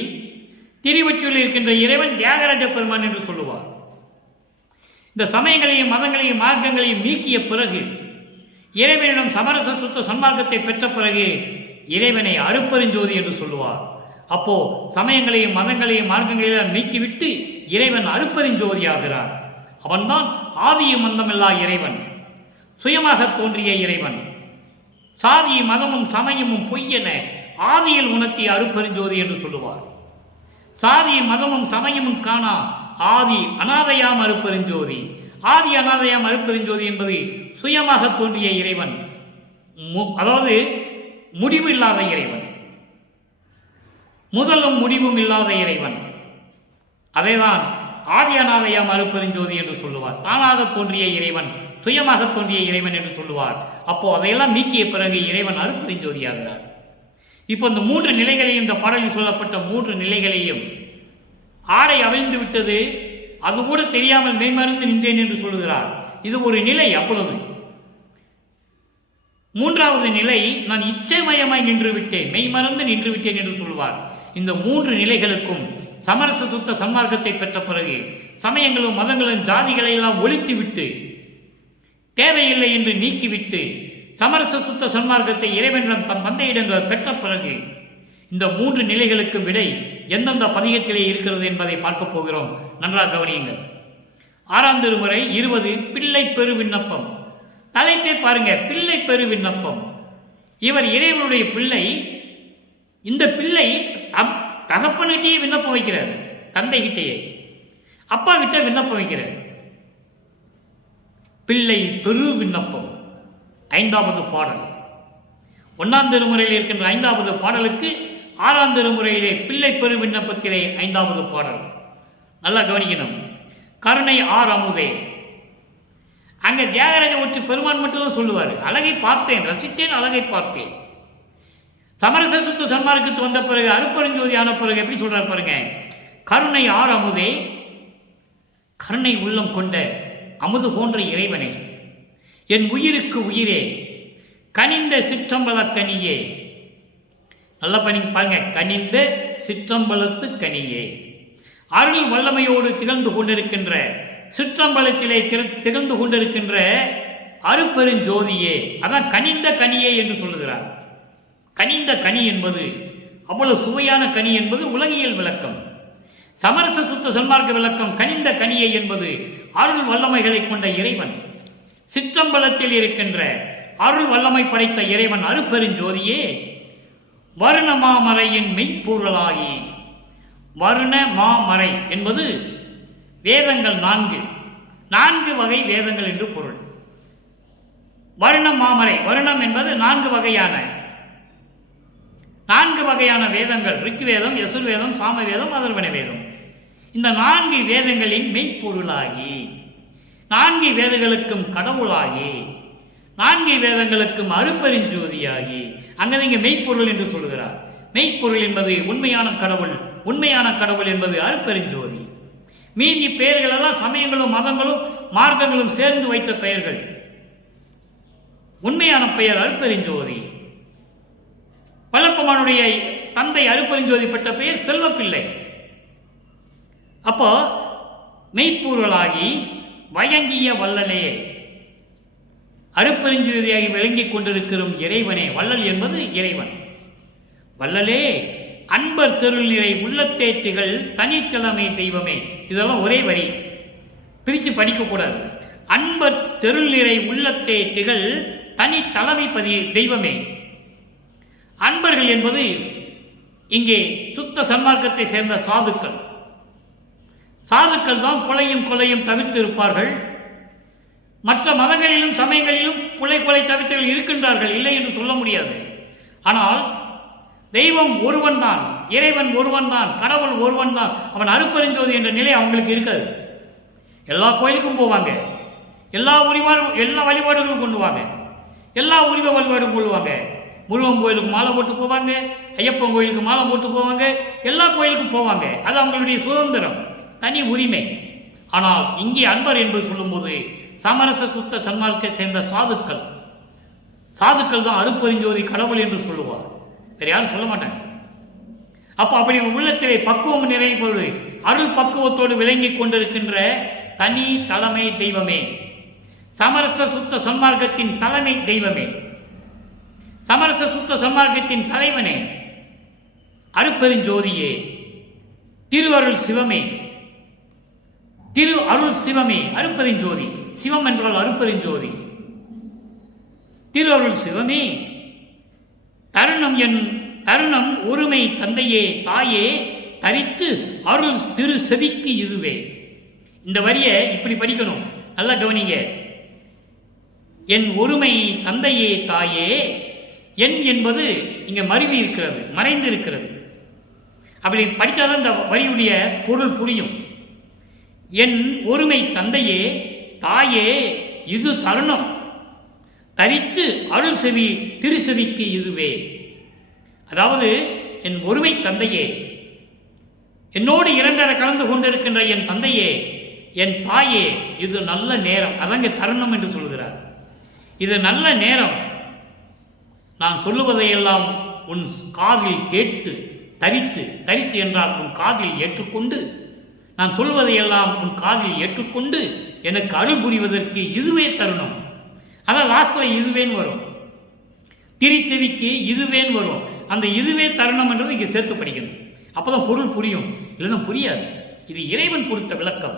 திருவொற்றியூரில் இருக்கின்ற இறைவன் தியாகராஜ பெருமான் என்று சொல்லுவார். இந்த சமயங்களையும் மதங்களையும் மார்க்கங்களையும் நீக்கிய பிறகு, இறைவனிடம் சமரச சுத்த சன்மார்க்கத்தை பெற்ற பிறகு இறைவனை அருட்பெருஞ்சோதி என்று சொல்லுவார். அப்போ சமயங்களையும் மதங்களையும் மார்க்கங்களையும் நீக்கிவிட்டு இறைவன் அருட்பெருஞ்சோதி ஆகிறார். அவன்தான் ஆதியும் மந்தமில்லா இறைவன், சுயமாக தோன்றிய இறைவன். சாதி மதமும் சமயமும் பொய்யென ஆதியில் உணர்த்திய அருட்பெருஞ்சோதி என்று சொல்லுவார். சாதி மதமும் சமயமும் காணா ஆதி அனாதையாம் அருட்பெருஞ்சோதி. ஆதி அனாதையாம் அருட்பெருஞ்சோதி என்பது சுயமாக தோன்றிய இறைவன், அதாவது முடிவு இல்லாத இறைவன். முதலும் முடிவும் இல்லாத இறைவன். அதைதான் ஆதியனாதையாம் அருட்பெருஞ்சோதி என்று சொல்லுவார். தானாக தோன்றிய இறைவன், சுயமாக தோன்றிய இறைவன் என்று சொல்லுவார். அப்போ அதையெல்லாம் நீக்கிய பிறகு இறைவன் அருட்பெருஞ்சோதியாகிறார். இப்போ இந்த 3 நிலைகளையும், இந்த பாடலில் சொல்லப்பட்ட 3 நிலைகளையும், ஆடை அவிழ்ந்து விட்டது, அது கூட தெரியாமல் மெய்மறந்து நின்றேன் என்று சொல்லுகிறார். இது ஒரு நிலை. அப்பொழுது 3வது நிலை, நான் இச்சைமயமாய் நின்று விட்டேன், மெய்மறந்து நின்று விட்டேன் என்று சொல்வார். இந்த 3 நிலைகளுக்கும் சமரச சுத்த சன்மார்க்கத்தை பெற்ற பிறகு சமயங்களும் மதங்களும் ஜாதிகளை எல்லாம் ஒழித்து விட்டு, தேவையில்லை என்று நீக்கிவிட்டு, சமரச சுத்த சன்மார்க்கத்தை இறைவனிடம் தன் தந்தையிடங்கள் பெற்ற பிறகு இந்த 3 நிலைகளுக்கும் விடை எந்தெந்த பதிகத்திலே இருக்கிறது என்பதை பார்க்க போகிறோம். நன்றாக கவனியுங்கள். 6ஆம் திருமுறை 20 பிள்ளை பெரு விண்ணப்பம். தலைப்பை பாருங்க, பிள்ளை பெரு விண்ணப்பம். இவர் இறைவனுடைய பிள்ளை. இந்த பிள்ளை தகப்பன்கிட்டயே விண்ணப்பம் வைக்கிறார், தந்தை கிட்டேயே, அப்பா கிட்ட விண்ணப்பம் வைக்கிறார். பிள்ளை பெரு விண்ணப்பம் 5வது பாடல். 1ஆம் திருமுறையில் இருக்கின்ற 5வது பாடலுக்கு 6ஆம் திருமுறையிலே பிள்ளை பெரு விண்ணப்பத்திலே 5வது பாடல். நல்லா கவனிக்கணும். கருணை ஆர் அமுதே. அங்க தியாகராஜ ஒற்றி பெருமான் மட்டும்தான் சொல்லுவார், அழகை பார்த்தேன், ரசித்தேன், அழகை பார்த்தேன். சமரச சுத்த சன்மார்க்கத்து வந்த பிறகு, அருட்பெருஞ்சோதி ஆன பிறகு எப்படி சொல்றாரு பாருங்க. கருணை ஆர் அமுதே, கருணை உள்ளம் கொண்ட அமுது போன்ற இறைவனே, என் உயிருக்கு உயிரே, கனிந்த சிற்றம்பலக்கனியே. நல்லா பாருங்க, கனிந்த சிற்றம்பலத்து கனியே, அருள் வல்லமையோடு திகழ்ந்து கொண்டிருக்கின்ற, சிற்றம்பலத்திலே திகழ்ந்து கொண்டிருக்கின்ற அருட்பெருஞ்சோதியே. அதான் கனிந்த கனியே என்று சொல்லுகிறார். கனிந்த கனி என்பது, அவ்வளவு சுவையான கனி என்பது உலகியல் விளக்கம். சமரச சுத்த சன்மார்க்க விளக்கம் கனிந்த கனியை என்பது அருள் வல்லமைகளை கொண்ட இறைவன், சிற்றம்பலத்தில் இருக்கின்ற அருள் வல்லமை படைத்த இறைவன் அருட்பெருஞ்சோதியே. வருண மாமறையின் மெய்ப்பொருளாகி. வருண மாமறை என்பது வேதங்கள் 4 வகை வேதங்கள் என்று பொருள். வருண மாமறை, வருணம் என்பது 4 வகையான வேதங்கள். ரிக்வேதம், யசுர்வேதம், சாமவேதம், அதர்வண வேதம். இந்த 4 வேதங்களின் மெய்ப்பொருளாகி, 4 வேதங்களுக்கும் கடவுளாகி, 4 வேதங்களுக்கும் அருட்பெருஞ்சோதியாகி, அங்கே இங்கே மெய்ப்பொருள் என்று சொல்கிறார். மெய்ப்பொருள் என்பது உண்மையான கடவுள், உண்மையான கடவுள் என்பது அருட்பெருஞ்சோதி. மீதி பெயர்கள் எல்லாம் சமயங்களும் மதங்களும் மார்க்கங்களும் சேர்ந்து வைத்த பெயர்கள். உண்மையான பெயர் அருட்பெருஞ்சோதி. வல்லப்பெருமானுடைய தந்தை அருட்பெருஞ்சோதி பெற்ற பெயர் செல்வப்பிள்ளை. அப்போ மெய்ப்பொருளாகி வயங்கிய வள்ளலே, அருட்பெருஞ்சோதியாகி விளங்கிக் கொண்டிருக்கிற இறைவனே. வள்ளல் என்பது இறைவன். வள்ளலே, அன்பர் தெருள் நிறை உள்ளத்தே திகழ் தனித்தலைமை தெய்வமே. இதெல்லாம் ஒரே வரி, பிரித்து படிக்கக்கூடாது. அன்பர் தெருள் நிறை உள்ளத்தே திகழ் தனி தலைமை தெய்வமே. அன்பர்கள் என்பது இங்கே சுத்த சன்மார்க்கத்தை சேர்ந்த சாதுக்கள். சாதுக்கள் தான் கொலையும் தவிர்த்து இருப்பார்கள். மற்ற மதங்களிலும் சமயங்களிலும் கொலை தவிர்த்தவர்கள் இருக்கின்றார்கள், இல்லை என்று சொல்ல முடியாது. ஆனால் தெய்வம் ஒருவன் தான், இறைவன் ஒருவன் தான், கடவுள் ஒருவன் தான். அவன் அருட்பெருஞ்சோதி என்ற நிலை அவங்களுக்கு இருக்காது. எல்லா கோயிலுக்கும் போவாங்க, எல்லா வழிபாடுகளும் கொண்டுவாங்க, எல்லா உரிமை வழிபாடும் கொள்வாங்க. முருகன் கோயிலுக்கு மாலை போட்டு போவாங்க, ஐயப்பன் கோயிலுக்கு மாலை போட்டு போவாங்க, எல்லா கோயிலுக்கும் போவாங்க. அது அவங்களுடைய சுதந்திரம், தனி உரிமை. ஆனால் இங்கே அன்பர் என்று சொல்லும்போது சமரச சுத்த சன்மார்க்கத்தை சேர்ந்த சாதுக்கள் தான் அருட்பெருஞ்சோதி கடவுள் என்று சொல்லுவார். வேறு யாரும் சொல்ல மாட்டாங்க. அப்போ அப்படி உள்ளத்திலே பக்குவம் நிறைவு அருள் பக்குவத்தோடு விளங்கி கொண்டிருக்கின்ற தனி தலைமை தெய்வமே, சமரச சுத்த சன்மார்க்கத்தின் தலைமை தெய்வமே, சமரச சுத்த சன்மார்க்கத்தின் தலைவனே, அருட்பெருஞ்சோதியே, திரு அருள் சிவமே, திரு அருள் சிவமே. அருட்பெருஞ்சோதி, சிவம் என்றால் அருட்பெருஞ்சோதி. திரு அருள் சிவமே, தருணம் ஒருமை தந்தையே தாயே தரித்து அருள் திரு செவிக்கு இதுவே. இந்த வரியை இப்படி படிக்கணும், நல்லா கவனிங்க. என் ஒருமை தந்தையே தாயே, என் என்பது இங்க மருவி இருக்கிறது, மறைந்து இருக்கிறது. அப்படி படித்தாதான் இந்த வரியுடைய பொருள் புரியும். என் ஒருமை தந்தையே தாயே இது தருணம் தரித்து அருள் செவி திருச்செவிக்கு இதுவே. அதாவது என் ஒருமை தந்தையே, என்னோடு இரண்டரை கலந்து கொண்டிருக்கின்ற என் தந்தையே, என் தாயே, இது நல்ல நேரம். அதங்க தருணம் என்று சொல்கிறார். இது நல்ல நேரம். நான் சொல்லுவதையெல்லாம் உன் காதில் கேட்டு தரித்து, தரித்து என்றால் உன் காதில் ஏற்றுக்கொண்டு, நான் சொல்வதையெல்லாம் உன் காதில் ஏற்றுக்கொண்டு எனக்கு அருள் புரிவதற்கு இதுவே தருணம். அதான் லாஸ்ட்ல இதுவேன்னு வரும், திருச்செவிக்கு இதுவேன்னு வரும். அந்த இதுவே தருணம் என்றது இங்கே சேர்த்து படிக்கணும். அப்போதான் பொருள் புரியும், இல்லைன்னா புரியாது. இது இறைவன் கொடுத்த விளக்கம்,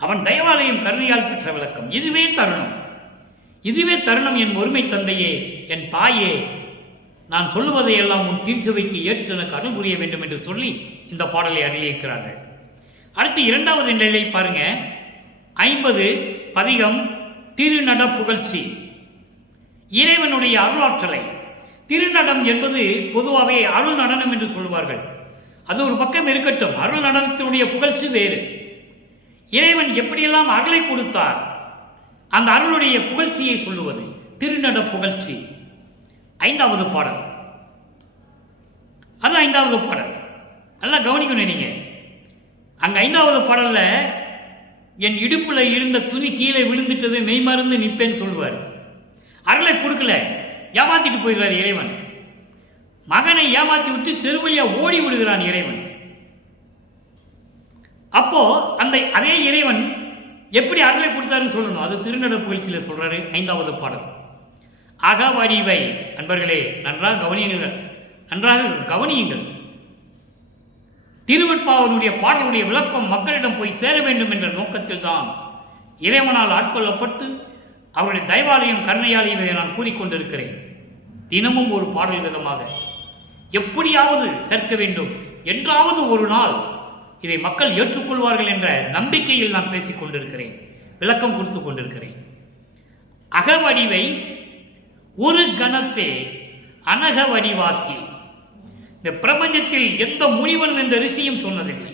அவன் தயவாலயம் கருணையால் பெற்ற விளக்கம். இதுவே தருணம், இதுவே தருணம். என் ஒருமை தந்தையே, என் தாயே, நான் சொல்லுவதையெல்லாம் உன் திருச்சபைக்கு ஏற்று எனக்கு அருள் புரிய வேண்டும் என்று சொல்லி இந்த பாடலை அருளியிருக்கிறார்கள். அடுத்து இரண்டாவது நிலையை பாருங்க. 50 பதிகம் திருநட புகழ்ச்சி. இறைவனுடைய அருளாற்றலை. திருநடம் என்பது பொதுவாகவே அருள் நடனம் என்று சொல்வார்கள். அது ஒரு பக்கம் இருக்கட்டும், அருள் நடனத்தினுடைய புகழ்ச்சி வேறு. இறைவன் எப்படியெல்லாம் அருளை கொடுத்தார், அந்த அருளுடைய புகழ்ச்சியை சொல்லுவது திருநட புகழ்ச்சி. 5வது பாடல். அது 5வது பாடல். நல்லா கவனிக்கணும் நீங்க. அங்க 5வது பாடல்ல என் இடுப்புல இருந்த துணி கீழே விழுந்துட்டது, மெய்மறந்து நிற்பேன்னு சொல்லுவார். அருளை கொடுக்கல, ஏமாத்திட்டு போயிடுறார் இறைவன். மகனை ஏமாத்தி விட்டு தெருவழியா ஓடி விடுகிறான் இறைவன். அப்போ அந்த அதே இறைவன் எப்படி அருளை கொடுத்தாருன்னு சொல்லணும். அது திருநட புகழ்ச்சியில் சொல்றாரு 5வது பாடல். அகவடிவை. அன்பர்களே, நன்றாக கவனியுங்கள், நன்றாக கவனியுங்கள். திருவெட்பாவனுடைய பாடலுடைய விளக்கம் மக்களிடம் போய் சேர வேண்டும் என்ற நோக்கத்தில் தான் இறைவனால் ஆட்கொள்ளப்பட்டு அவருடைய தயவாலயம் கருணையால் இதை நான் கூறிக்கொண்டிருக்கிறேன். தினமும் ஒரு பாடல் விதமாக எப்படியாவது சேர்க்க வேண்டும், என்றாவது ஒரு நாள் இதை மக்கள் ஏற்றுக்கொள்வார்கள் என்ற நம்பிக்கையில் நான் பேசிக் கொண்டிருக்கிறேன், விளக்கம் கொடுத்து கொண்டிருக்கிறேன். அகவடிவை ஒரு கணத்தே அனக வடிவாக்கி. இந்த பிரபஞ்சத்தில் எந்த முனிவனும் எந்த ரிஷியும் சொன்னதில்லை.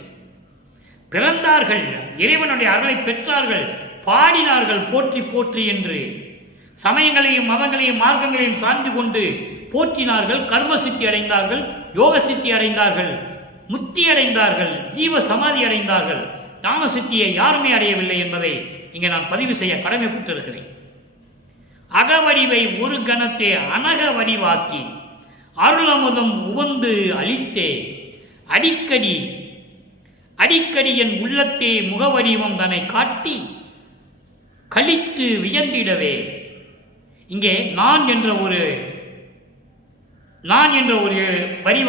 பிறந்தார்கள், இறைவனுடைய அருளை பெற்றார்கள், பாடினார்கள் போற்றி போற்றி என்று. சமயங்களையும் மதங்களையும் மார்க்கங்களையும் சார்ந்து கொண்டு போற்றினார்கள். கர்ம சித்தி அடைந்தார்கள், யோக சித்தி அடைந்தார்கள், முத்தி அடைந்தார்கள், ஜீவ சமாதி அடைந்தார்கள். ஞான சித்தியை யாருமே அடையவில்லை என்பதை இங்கே நான் பதிவு செய்ய கடமைப்பட்டிருக்கிறேன். அகவடிவை ஒரு கணத்தே அனக வடிவாக்கி அருளமுதம் உவந்து அளித்தே அடிக்கடி அடிக்கடி என் உள்ளத்தே முகவடிவம் தன்னை காட்டி கழித்து வியந்திடவே. இங்கே நான் என்ற ஒரு வரி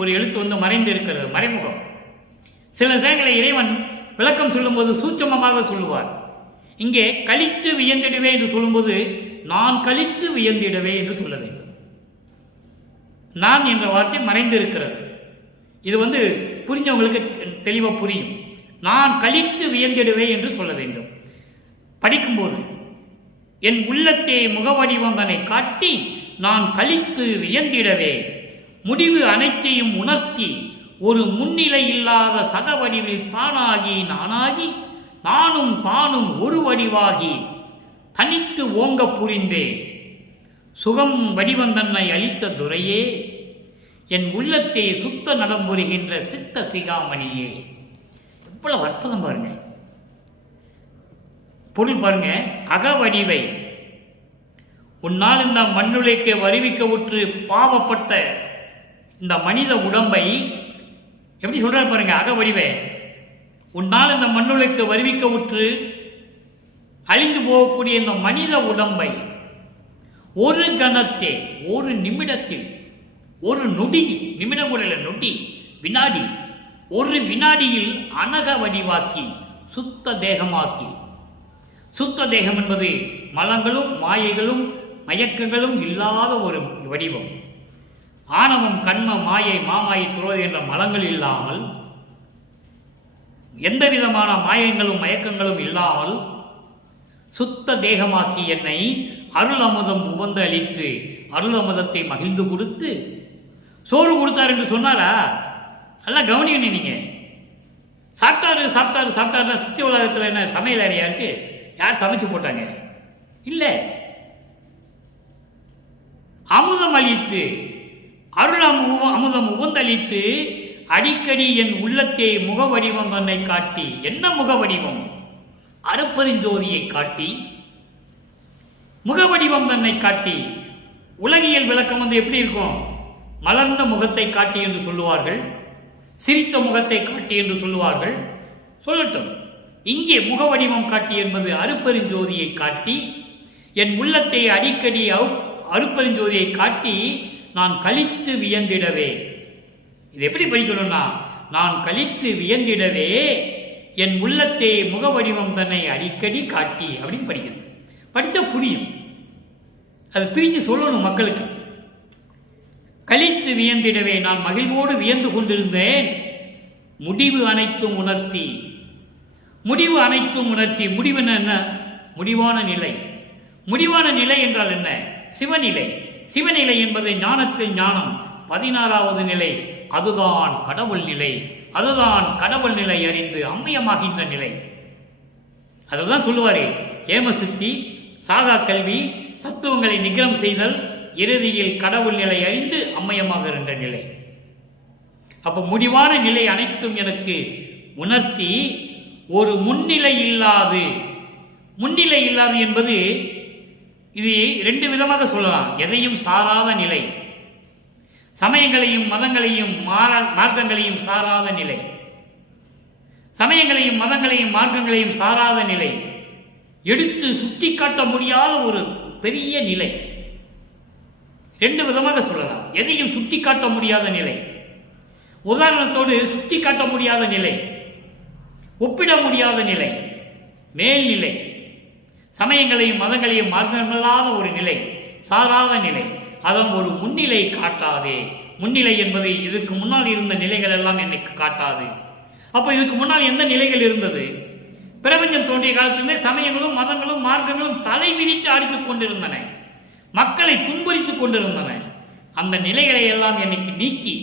ஒரு எழுத்து மறைந்து இருக்கிறது, மறைமுகம். சில நேரங்களில் இறைவன் விளக்கம் சொல்லும்போது சூட்சமமாக சொல்லுவார். இங்கே கழித்து வியந்திடவே என்று சொல்லும்போது நான் கழித்து வியந்திடவே என்று சொல்ல வேண்டும். நான் என்ற வார்த்தை மறைந்து இருக்கிறது. இது புரிஞ்சவங்களுக்கு தெளிவாக புரியும். நான் கழித்து வியந்திடுவே என்று சொல்ல வேண்டும். படிக்கும்போது என் உள்ளத்தே முகவடிவம் தன்னை காட்டி நான் கழித்து வியந்திடவே முடிவு அனைத்தையும் உணர்த்தி ஒரு முன்னிலை இல்லாத சதவடிவில் தானாகி நானாகி நானும் தானும் ஒரு வடிவாகி தனித்து ஓங்க புரிந்தே சுகம் வடிவந்தன்னை அளித்த துரையே என் உள்ளத்தை சுத்த நடம்புரிகின்ற சித்த சிகாமணியே. எவ்வளவு அற்புதம் பாருங்க, பொருள் பாருங்க. அகவடிவை உன்னால் இந்த மண்ணுலைக்கு வருவிக்க உற்று பாவப்பட்ட இந்த மனித உடம்பை எப்படி சொல்றாரு பாருங்க. அகவடிவை உன்னால் இந்த மண்ணுலைக்கு வருவிக்க உற்று அழிந்து போகக்கூடிய இந்த மனித உடம்பை ஒரு கணத்தே, ஒரு நிமிடத்தில், ஒரு நொடி, நிமிடம் கூட நொடி, வினாடி, ஒரு வினாடியில் அனக வடிவாக்கி சுத்த தேகமாக்கி. சுத்த தேகம் என்பது மலங்களும் மாயைகளும் மயக்கங்களும் இல்லாத ஒரு வடிவம். ஆணவம் கண்ம மாயை மாமாயை துரோதி என்ற மலங்கள் இல்லாமல், எந்த விதமான மாயங்களும் மயக்கங்களும் இல்லாமல் சுத்த தேகமாக்கி என்னை அருள் அமுதம் உவந்து அளித்து அருள் அமுதத்தை மகிழ்ந்து கொடுத்து சோறு கொடுத்தார் என்று சொன்னாரா? நல்லா கவனிக்கணும். நீங்கள் சாப்பிட்டாரு சித்தி உலகத்தில் என்ன சமையல் அறையா இருக்கு? யார் சமைச்சு போட்டாங்க? இல்லை. அமுதம் அளித்து அருள் அமுதம் உகந்தளித்து அடிக்கடி என் உள்ளத்தே முகவடிவம் தன்னை காட்டி. என்ன முகவடிவம்? அருப்பெருஞ்சோதியை காட்டி, முகவடிவம் தன்னை காட்டி. உலகியல் விளக்கம் எப்படி இருக்கும்? மலர்ந்த முகத்தை காட்டி என்று சொல்லுவார்கள், சிரித்த முகத்தை காட்டி என்று சொல்லுவார்கள். சொல்லட்டும். இங்கே முகவடிவம் காட்டி என்பது அருப்பெருஞ்சோதியை காட்டி, என் உள்ளத்தை அடிக்கடி அருப்பெருஞ்சோதியை காட்டி நான் கழித்து வியந்திடவே. இது எப்படி படிக்கணும்னா, நான் கழித்து வியந்திடவே என் உள்ளத்தை முகவடிவம் தன்னை அடிக்கடி காட்டி அப்படின்னு படிக்கணும். படித்தா புரியும். அது பிரித்து சொல்லணும் மக்களுக்கு. கழித்து வியந்திடவே நான் மகிழ்வோடு வியந்து கொண்டிருந்தேன். முடிவு அனைத்தும் உணர்த்தி. முடிவு அனைத்தும் உணர்த்தி. முடிவு என்ன? முடிவான நிலை. முடிவான நிலை என்றால் என்ன? சிவநிலை. சிவநிலை என்பது ஞானத்தில் ஞானம் 16வது நிலை. அதுதான் கடவுள் நிலை. அதுதான் கடவுள் நிலை அறிந்து அம்மியமாகின்ற நிலை. அதுதான் சொல்லுவாரே, ஏமசித்தி, சாகா கல்வி, தத்துவங்களை நிகரம் செய்தல், இறுதியில் கடவுள் நிலை அறிந்து அம்மையமாகின்ற நிலை. அப்ப முடிவான நிலை அனைத்தும் எனக்கு உணர்த்தி ஒரு முன்னிலை இல்லாது. முன்னிலை இல்லாது என்பது இது 2 விதமாக சொல்லலாம். எதையும் சாராத நிலை, சமயங்களையும் மதங்களையும் மார்க்கங்களையும் சாராத நிலை. சமயங்களையும் மதங்களையும் மார்க்கங்களையும் சாராத நிலை, எடுத்து சுட்டி காட்ட முடியாத ஒரு பெரிய நிலை. 2 விதமாக சொல்லலாம். எதையும் சுட்டி காட்ட முடியாத நிலை, உதாரணத்தோடு சுட்டி காட்ட முடியாத நிலை, ஒப்பிட முடியாத நிலை, மேல்நிலை. சமயங்களையும் மதங்களையும் மார்க்கமில்லாத ஒரு நிலை, சாராத நிலை. அதன் ஒரு முன்னிலை காட்டாதே. முன்னிலை என்பது இதற்கு முன்னால் இருந்த நிலைகள் எல்லாம் என்னை காட்டாது. அப்போ இதுக்கு முன்னால் எந்த நிலைகள் இருந்தது? பிரபஞ்சம் தோன்றிய காலத்திலே சமயங்களும் மதங்களும் மார்க்கங்களும் தலை விரித்து அடித்துக் கொண்டிருந்தன, மக்களை துன்புறுத்திக் கொண்டிருந்தன. அந்த நிலைகளை எல்லாம் என்னைக்கு நீக்கி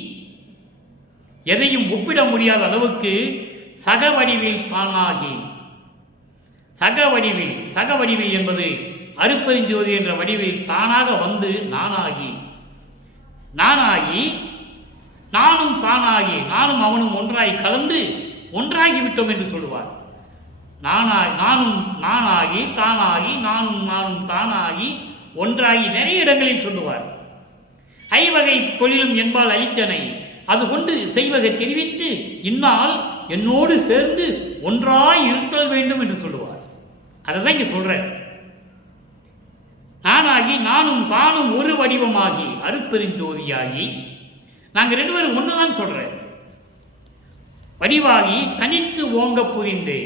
எதையும் ஒப்பிட முடியாத அளவுக்கு சக வடிவில் தானாகி, சக வடிவில் என்பது அருப்பெருஞ்சோதி என்ற வடிவில் தானாக வந்து நானாகி நானும் தானாகி நானும் அவனும் ஒன்றாய் கலந்து ஒன்றாகிவிட்டோம் என்று சொல்லுவார். நானாகி தானாகி நானும் தானாகி ஒன்றாகி நிறைய இடங்களில் சொல்லுவார். ஐவகை தொழிலும் என்பால் அளித்தனை அது கொண்டு செய்வகை தெரிவித்து இந்நாள் என்னோடு சேர்ந்து ஒன்றாய் இருத்தல் வேண்டும் என்று சொல்லுவார். அதை தான் இங்க சொல்ற. நானாகி நானும் தானும் ஒரு வடிவமாகி அருப்பெருஞ்சோதியாகி, நாங்க 2 பேரும் ஒண்ணுதான் சொல்றேன். வடிவாகி தனித்து ஓங்க புரிந்து,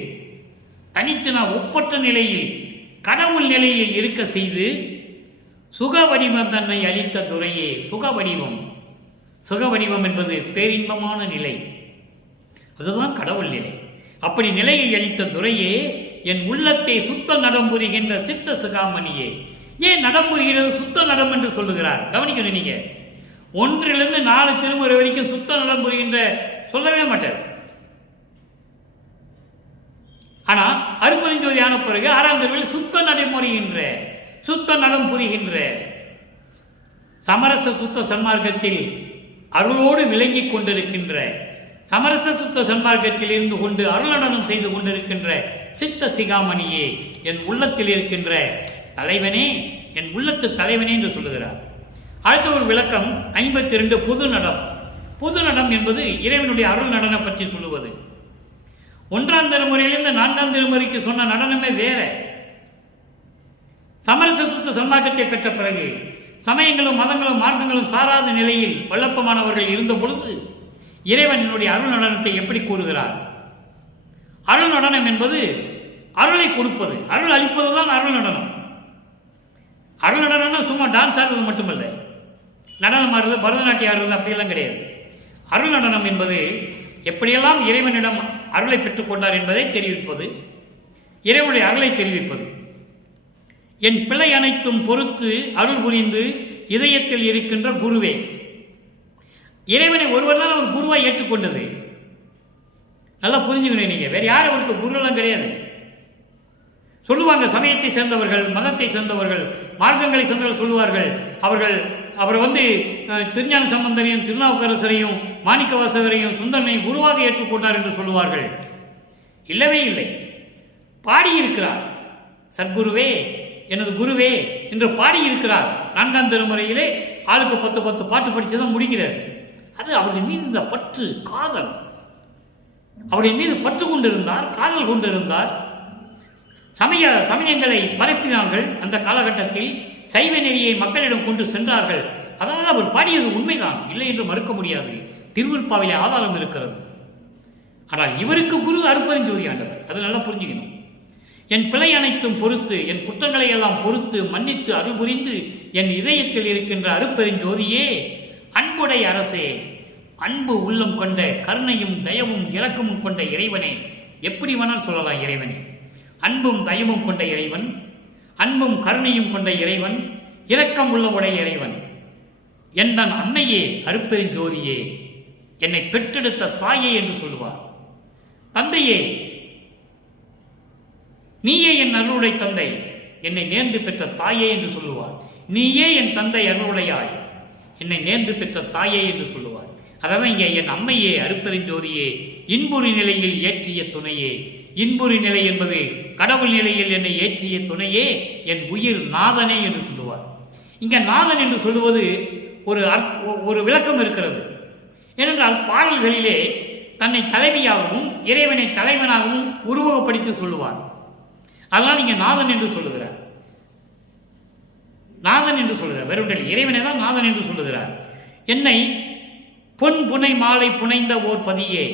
தனித்து நான் ஒப்பற்ற நிலையில் கடவுள் நிலையில் இருக்க செய்து சுக வடிவம் தன்னை அளித்த துறையே. சுக வடிவம் என்பது பேரின்பமான நிலை, அதுதான் கடவுள் நிலை. அப்படி நிலையை அளித்த துறையே, என் உள்ளத்தை சுத்த நடம் புரிகின்ற சித்த சுகாமணியே. ஏன் நடம் புரிகிறது? சுத்த நடம் என்று சொல்லுகிறார். கவனிக்கணும். நீங்க 1லிருந்து 4 திருமுறை வரைக்கும் சுத்த நடம் புரிகின்ற சொல்லவே மாட்டார். ஆனா அருப்பெருஞ்சோதி ஆன பிறகு 6ஆம் திருமுறையில் சுத்த நடம் புரிகின்ற சமரச சுத்த சன்மார்க்கத்தில் அருளோடு விளங்கிக் கொண்டிருக்கின்ற, சமரச சுத்த சன்மார்க்கத்தில் இருந்து கொண்டு அருள் நடனம் செய்து கொண்டிருக்கின்ற சித்த சிகாமணியே, என் உள்ளத்தில் இருக்கின்ற தலைவனே, என் உள்ளத்து தலைவனே என்று சொல்லுகிறார். அடுத்த ஒரு விளக்கம் 52 புது நடம். புது நடம் என்பது இறைவனுடைய அருள் நடனம் பற்றி சொல்லுவது. 1ஆம் திருமுறையிலிருந்து 4ஆம் திருமுறைக்கு சொன்ன நடனமே வேற. சமரச சுத்த சன்மார்க்கத்தை பெற்ற பிறகு சமயங்களும் மதங்களும் மார்க்கங்களும் சாராத நிலையில் வல்லப்பமானவர்கள் இருந்த பொழுது இறைவனுடைய அருள் நடனத்தை எப்படி கூறுகிறார்? அருள் நடனம் என்பது அருளை கொடுப்பது, அருள் அளிப்பதுதான் அருள் நடனம். அருள் நடனம் சும்மா டான்ஸ் ஆடுறது மட்டுமல்ல, நடனம் ஆடுறது, பரதநாட்டியம் ஆடுறது அப்படியெல்லாம் கிடையாது. அருள் நடனம் என்பது எப்படியெல்லாம் இறைவனிடம் அருளை பெற்றுக்கொண்டார் என்பதை தெரிவிப்பது, இறைவனுடைய அருளை தெரிவிப்பது. என் பிழை அனைத்தும் பொறுத்து அருள் புரிந்து இதயத்தில் இருக்கின்ற குருவே. இறைவனை ஒருவர் தான் அவர் குருவாய் ஏற்றுக்கொண்டது. நல்லா புரிஞ்சுக்கணும். நீங்கள் வேறு யாரும் அவருக்கு குருவெல்லாம் கிடையாது. சொல்லுவாங்க, சமயத்தை சேர்ந்தவர்கள், மதத்தை சேர்ந்தவர்கள், மார்க்கங்களை சேர்ந்தவர்கள் சொல்லுவார்கள், அவர் திருஞான சம்பந்தரையும் திருநாவுக்கரசரையும் மாணிக்கவாசகரையும் சுந்தரனையும் குருவாக ஏற்றுக்கொண்டார் என்று சொல்லுவார்கள். இல்லவே இல்லை. பாடியிருக்கிறார். சத்குருவே எனது குருவே என்று பாடியிருக்கிறார். 4ஆம் திருமுறையிலே ஆளுக்கு 10 பாட்டு படிச்சுதான் முடிக்கிறார். அது அவர்கள் மீது இந்த பற்று, காதல், அவரின் மீது பற்று கொண்டிருந்தார், காதல் கொண்டிருந்தார். சமயங்களை பரப்பினார்கள். அந்த காலகட்டத்தில் சைவ நெறியை மக்களிடம் கொண்டு சென்றார்கள். அதனால் அவர் பாடியது உண்மைதான், இல்லை என்று மறுக்க முடியாது. திருவருட்பாவிலே ஆதாரம் இருக்கிறது. ஆனால் இவருக்கு குரு அருட்பெருஞ்சோதி ஆண்டவர். அது நல்லா புரிஞ்சுக்கணும். என் பிழை அனைத்தும் பொறுத்து, என் குற்றங்களை எல்லாம் பொறுத்து மன்னித்து அருள் புரிந்து என் இதயத்தில் இருக்கின்ற அருட்பெருஞ்சோதியே, அன்புடைய அரசே, அன்பு உள்ளம் கொண்ட, கருணையும் தயவும் இரக்கமும் கொண்ட இறைவனே. எப்படி வேணால் சொல்லலாம் இறைவனே. அன்பும் தயவும் கொண்ட இறைவன், அன்பும் கருணையும் கொண்ட இறைவன், இரக்கம் உள்ளவுடைய இறைவன். என் தன் அன்னையே, அருட்பெருஞ்சோதியே, என்னை பெற்றெடுத்த தாயே என்று சொல்லுவார். தந்தையே, நீயே என் அருளுடைய தந்தை, என்னை நேர்ந்து பெற்ற தாயே என்று சொல்லுவார். நீயே என் தந்தை அருளுடையாய், என்னை நேர்ந்து பெற்ற தாயே என்று சொல்லுவார். அதாவது இங்கே என் அம்மையே, அருட்பெருஞ்சோதியே, இன்புறு நிலையில் ஏற்றிய துணையே. இன்புறு நிலை என்பது கடவுள் நிலையில் என்னை ஏற்றிய துணையே, என் உயிர் நாதனே என்று சொல்லுவார். இங்கே நாதன் என்று சொல்லுவது ஒரு விளக்கம் இருக்கிறது. ஏனென்றால் பாடல்களிலே தன்னை தலைவியாகவும் இறைவனை தலைவனாகவும் உருவகப்படுத்தி சொல்லுவார். அதனால் இங்கே நாதன் என்று சொல்லுகிறார். நாதன் என்று சொல்லுகிறார். வெறும் இறைவனை தான் நாதன் என்று சொல்லுகிறார். என்னை பொன் புனை மாலை புனைந்த ஓர் பதியே,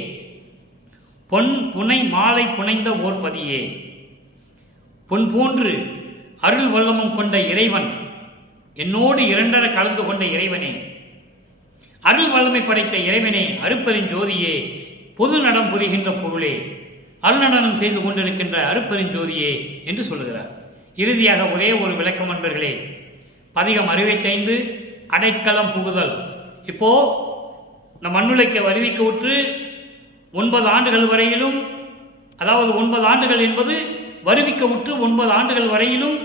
பொன் புனை மாலை புனைந்த ஓர் பதியே, பொன் போன்று அருள் வல்லமும் கொண்ட இறைவன், என்னோடு இரண்டர கலந்து கொண்ட இறைவனே, அருள் வல்லமை படைத்த இறைவனே, அருட்பெருஞ்சோதியே, பொது நடம் புரிகின்ற பொருளே, அருள்நடனம் செய்து கொண்டிருக்கின்ற அருட்பெருஞ்சோதியே என்று சொல்லுகிறார். இறுதியாக ஒரே ஒரு விளக்கம் அன்பர்களே. பதிகம் 65 அடைக்கலம் புகுதல். இப்போ இந்த மண்ணுலைக்கு வருவிக்க உற்று 9 ஆண்டுகள் வரையிலும், அதாவது 9 ஆண்டுகள் என்பது வருவிக்க உற்று 9 ஆண்டுகள் வரையிலும்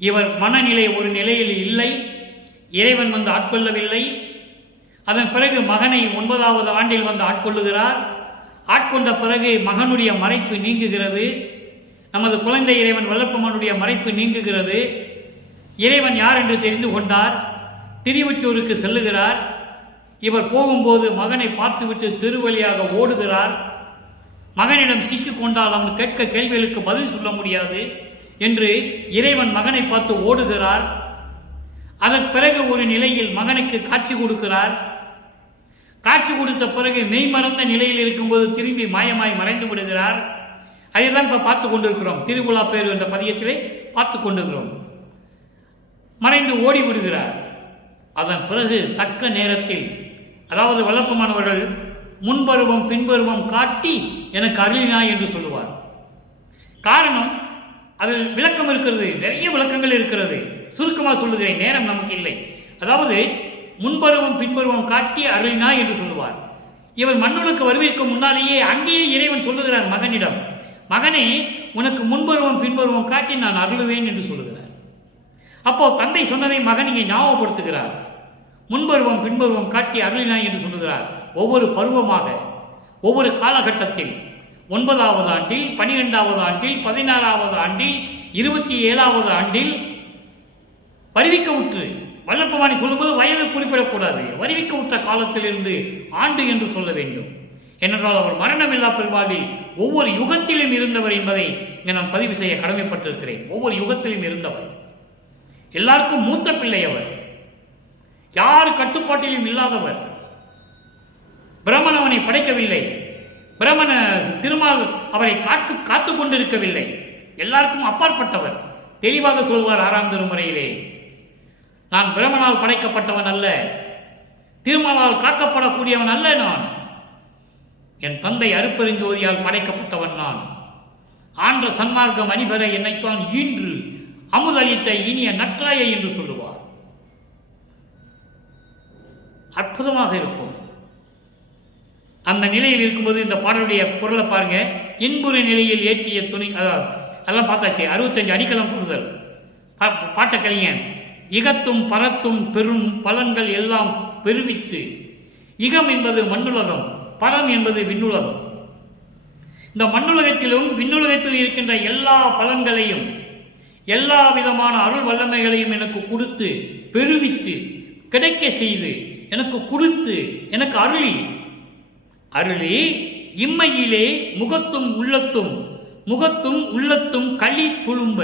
இவர் மனநிலை ஒரு நிலையில் இல்லை. இறைவன் வந்து ஆட்கொள்ளவில்லை. அதன் பிறகு மகனை 9வது ஆண்டில் வந்து ஆட்கொள்ளுகிறார். ஆட்கொண்ட பிறகு மகனுடைய மறைப்பு நீங்குகிறது. நமது குழந்தை இறைவன் வல்லப்பெருமானுடைய மறைப்பு நீங்குகிறது. இறைவன் யார் என்று தெரிந்து கொண்டார். திருவொற்றியூருக்கு செல்லுகிறார். இவர் போகும்போது மகனை பார்த்துவிட்டு திருவழியாக ஓடுகிறார். மகனிடம் சிக்கிக் கொண்டால் அவன் கேட்க கேள்விகளுக்கு பதில் சொல்ல முடியாது என்று இறைவன் மகனை பார்த்து ஓடுகிறார். அதன் பிறகு ஒரு நிலையில் மகனுக்கு காட்சி கொடுக்கிறார். காட்சி கொடுத்த பிறகு மெய்மறந்த நிலையில் இருக்கும்போது திரும்பி மாயமாய் மறைந்து விடுகிறார். அதைதான் இப்போ பார்த்து கொண்டிருக்கிறோம். திருவிழா பேரு என்ற பதியத்திலே பார்த்து கொண்டிருக்கிறோம். மறைந்து ஓடி விடுகிறார். அதன் பிறகு தக்க நேரத்தில், அதாவது வல்லப்பெருமானவர்கள் முன்பருவம் பின்பருவம் காட்டி எனக்கு அருளினாய் என்று சொல்லுவார். காரணம், அதில் விளக்கம் இருக்கிறது, நிறைய விளக்கங்கள் இருக்கிறது. சுருக்கமாக சொல்லுகிறேன், நேரம் நமக்கு இல்லை. அதாவது முன்பருவம் பின்பருவம் காட்டி அருளினாய் என்று சொல்லுவார். இவர் மண்ணுக்கு வருவதற்கு முன்னாலேயே அங்கேயே இறைவன் சொல்லுகிறார் மகனிடம், மகனே உனக்கு முன்பருவம் பின்பருவம் காட்டி நான் அருளுவேன் என்று சொல்லுகிறார். அப்போ தந்தை சொன்னதை மகன் இங்கே ஞாபகப்படுத்துகிறார். முன்பருவம் பின்பருவம் காட்டி அருளினாய் என்று சொல்லுகிறார். ஒவ்வொரு பருவமாக, ஒவ்வொரு காலகட்டத்தில், 9வது ஆண்டில், 12வது ஆண்டில், 16வது ஆண்டில், 27வது ஆண்டில் வருவிக்க உற்று, வல்லப்பெருமானை சொல்லும்போது வயது குறிப்பிடக்கூடாது. வருவிக்க உற்ற காலத்திலிருந்து ஆண்டு என்று சொல்ல வேண்டும். ஏனென்றால் அவர் மரணமில்லா பெருவாழ்வில் ஒவ்வொரு யுகத்திலும் இருந்தவர் என்பதை நான் பதிவு செய்ய கடமைப்பட்டிருக்கிறேன். ஒவ்வொரு யுகத்திலும் இருந்தவர், எல்லாருக்கும் மூத்த பிள்ளை அவர், யார் கட்டுப்பாட்டிலும் இல்லாதவர். பிரம்மன் அவனை படைக்கவில்லை, பிரம்மன திருமால் அவரை காத்து கொண்டிருக்கவில்லை. எல்லாருக்கும் அப்பாற்பட்டவர். தெளிவாக சொல்வார் 6ஆம் திருமுறையிலே, நான் பிரம்மனால் படைக்கப்பட்டவன் அல்ல, திருமாலால் காக்கப்படக்கூடியவன் அல்ல. நான் என் தந்தை அருட்பெருஞ்சோதியால் படைக்கப்பட்டவன். நான் ஆன்ற சன்மார்க்கம் அணிபெற என்னைத்தான் ஈன்று அமுதளித்த இனிய நற்றாயை என்று சொல்லுவார். அற்புதமாக இருக்கும். அந்த நிலையில் இருக்கும்போது இந்த பாடலுடைய பொருளை பாருங்க. இன்புற நிலையில் ஏற்றிய துணி, அதெல்லாம் பார்த்தாச்சு. 65 அடிக்கலம் புரிதல் பாட்ட கலிங்க. இகத்தும் பரத்தும் பெரும் பலன்கள் எல்லாம் பெருவித்து, இகம் என்பது மண்ணுலகம், பரம் என்பது விண்ணுலகம். இந்த மண்ணுலகத்திலும் விண்ணுலகத்தில் இருக்கின்ற எல்லா பலன்களையும் எல்லா விதமான அருள் வல்லமைகளையும் எனக்கு கொடுத்து பெருவித்து கிடைக்க செய்து எனக்கு கொடுத்து எனக்கு அருளி இம்மையிலே முகத்தும் உள்ளத்தும் களி துளும்ப.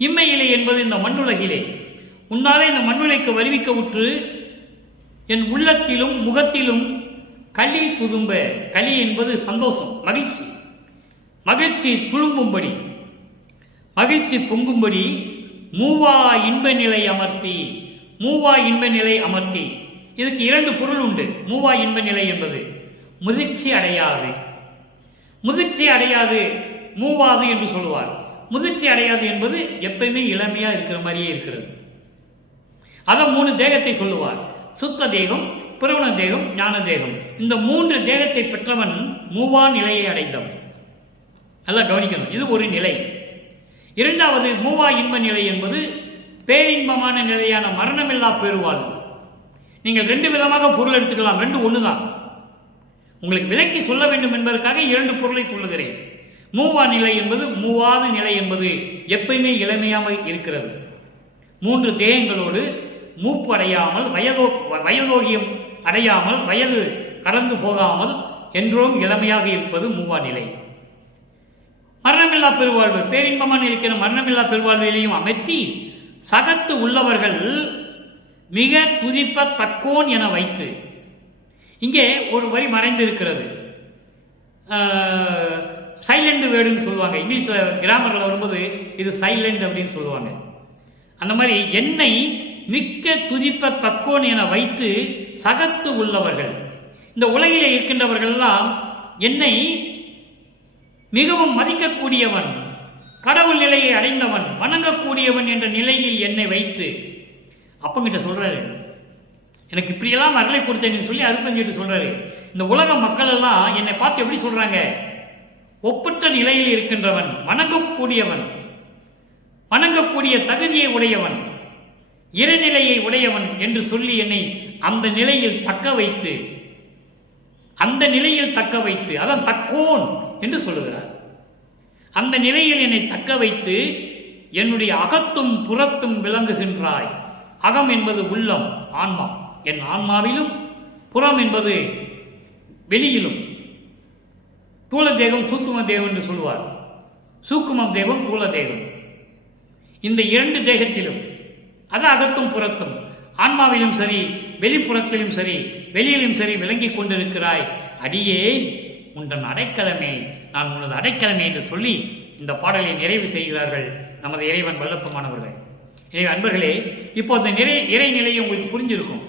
இம்மையிலே என்பது இந்த மண்ணுலகிலே உன்னாலே இந்த மண்ணுலைக்கு வருவிக்க உற்று என் உள்ளத்திலும் முகத்திலும் களி துதும்ப. களி என்பது சந்தோஷம், மகிழ்ச்சி துளும்பும்படி, மகிழ்ச்சி பொங்கும்படி மூவா இன்ப நிலை அமர்த்தி. இதுக்கு 2 பொருள் உண்டு. மூவா இன்ப நிலை என்பது முதிர்ச்சி அடையாது, மூவாது என்று சொல்லுவார். முதிர்ச்சி அடையாது என்பது எப்பயுமே இளமையா இருக்கிற மாதிரியே இருக்கிறது. அதான் 3 தேகத்தை சொல்லுவார். சுத்த தேகம், பிரவண தேகம், ஞான தேகம். இந்த 3 தேகத்தை பெற்றவன் மூவா நிலையை அடைந்தவன். நல்லா கவனிக்கணும். இது ஒரு நிலை. 2வது மூவா இன்ப நிலை என்பது பேரின்பமான நிலையான மரணமில்லா பெருவாழ்வு. நீங்கள் 2 விதமாக பொருள் எடுத்துக்கலாம், 2 ஒண்ணுதான். உங்களுக்கு விலக்கி சொல்ல வேண்டும் என்பதற்காக 2 பொருளை சொல்லுகிறேன். மூவா நிலை என்பது, மூவாத நிலை என்பது எப்பயுமே இளமையாக இருக்கிறது. 3 தேகங்களோடு மூப்பு அடையாமல், வயதோகியம் அடையாமல், வயது கடந்து போகாமல் என்றும் இளமையாக இருப்பது மூவா நிலை. மரணமில்லா பெருவாழ்வு, பேரின்பமான இருக்கிற மரணமில்லா பெருவாழ்விலையும் அமர்த்தி சகத்து உள்ளவர்கள் மிக துதிப்ப தக்கோன் என வைத்து. இங்கே ஒரு வரி மறைந்து இருக்கிறது. சைலண்ட் வேர்டுன்னு சொல்லுவாங்க. இங்கிலீஷில் கிராமரில் வரும்போது இது சைலண்ட் அப்படின்னு சொல்லுவாங்க. அந்த மாதிரி என்னை மிக்க துதிப்ப தக்கோன் என வைத்து சகத்து உள்ளவர்கள், இந்த உலகிலே இருக்கின்றவர்கள் எல்லாம் என்னை மிகவும் மதிக்கக்கூடியவன், கடவுள் நிலையை அடைந்தவன், வணங்கக்கூடியவன் என்ற நிலையில் என்னை வைத்து அப்பங்கிட்ட சொல்றாரு. எனக்கு இப்படியெல்லாம் அருளை கொடுத்தேன்னு சொல்லி அருப்பங்கிட்ட சொல்றாரு. இந்த உலக மக்கள் எல்லாம் என்னை பார்த்து எப்படி சொல்றாங்க? ஒப்பற்ற நிலையில் இருக்கின்றவன், வணங்கக்கூடிய தகுதியை உடையவன், இறைநிலையை உடையவன் என்று சொல்லி என்னை அந்த நிலையில் தக்க வைத்து, அதான் தக்கோன் என்று சொல்லுகிறார். அந்த நிலையில் என்னை தக்க வைத்து என்னுடைய அகத்தும் புறத்தும் விளங்குகின்றாய். அகம் என்பது உள்ளம், ஆன்மா. என் ஆன்மாவிலும், புறம் என்பது வெளியிலும். தூள தேகம் சூக்கும தேகம் என்று சொல்வார். சூக்குமம் தேகம், தூள தேகம். இந்த 2 தேகத்திலும், அது அகத்தும் புறத்தும், ஆன்மாவிலும் சரி வெளிப்புறத்திலும் சரி வெளியிலும் சரி விளங்கிக் கொண்டிருக்கிறாய். அடியே உண்டன் அடைக்கலமே, நான் உனது அடைக்கலமே என்று சொல்லி இந்த பாடலை நிறைவு செய்கிறார்கள் நமது இறைவன் வல்லப்பமானவர்கள். எனவே அன்பர்களே, இப்போ அந்த இறைநிலையை உங்களுக்கு புரிஞ்சிருக்கும்.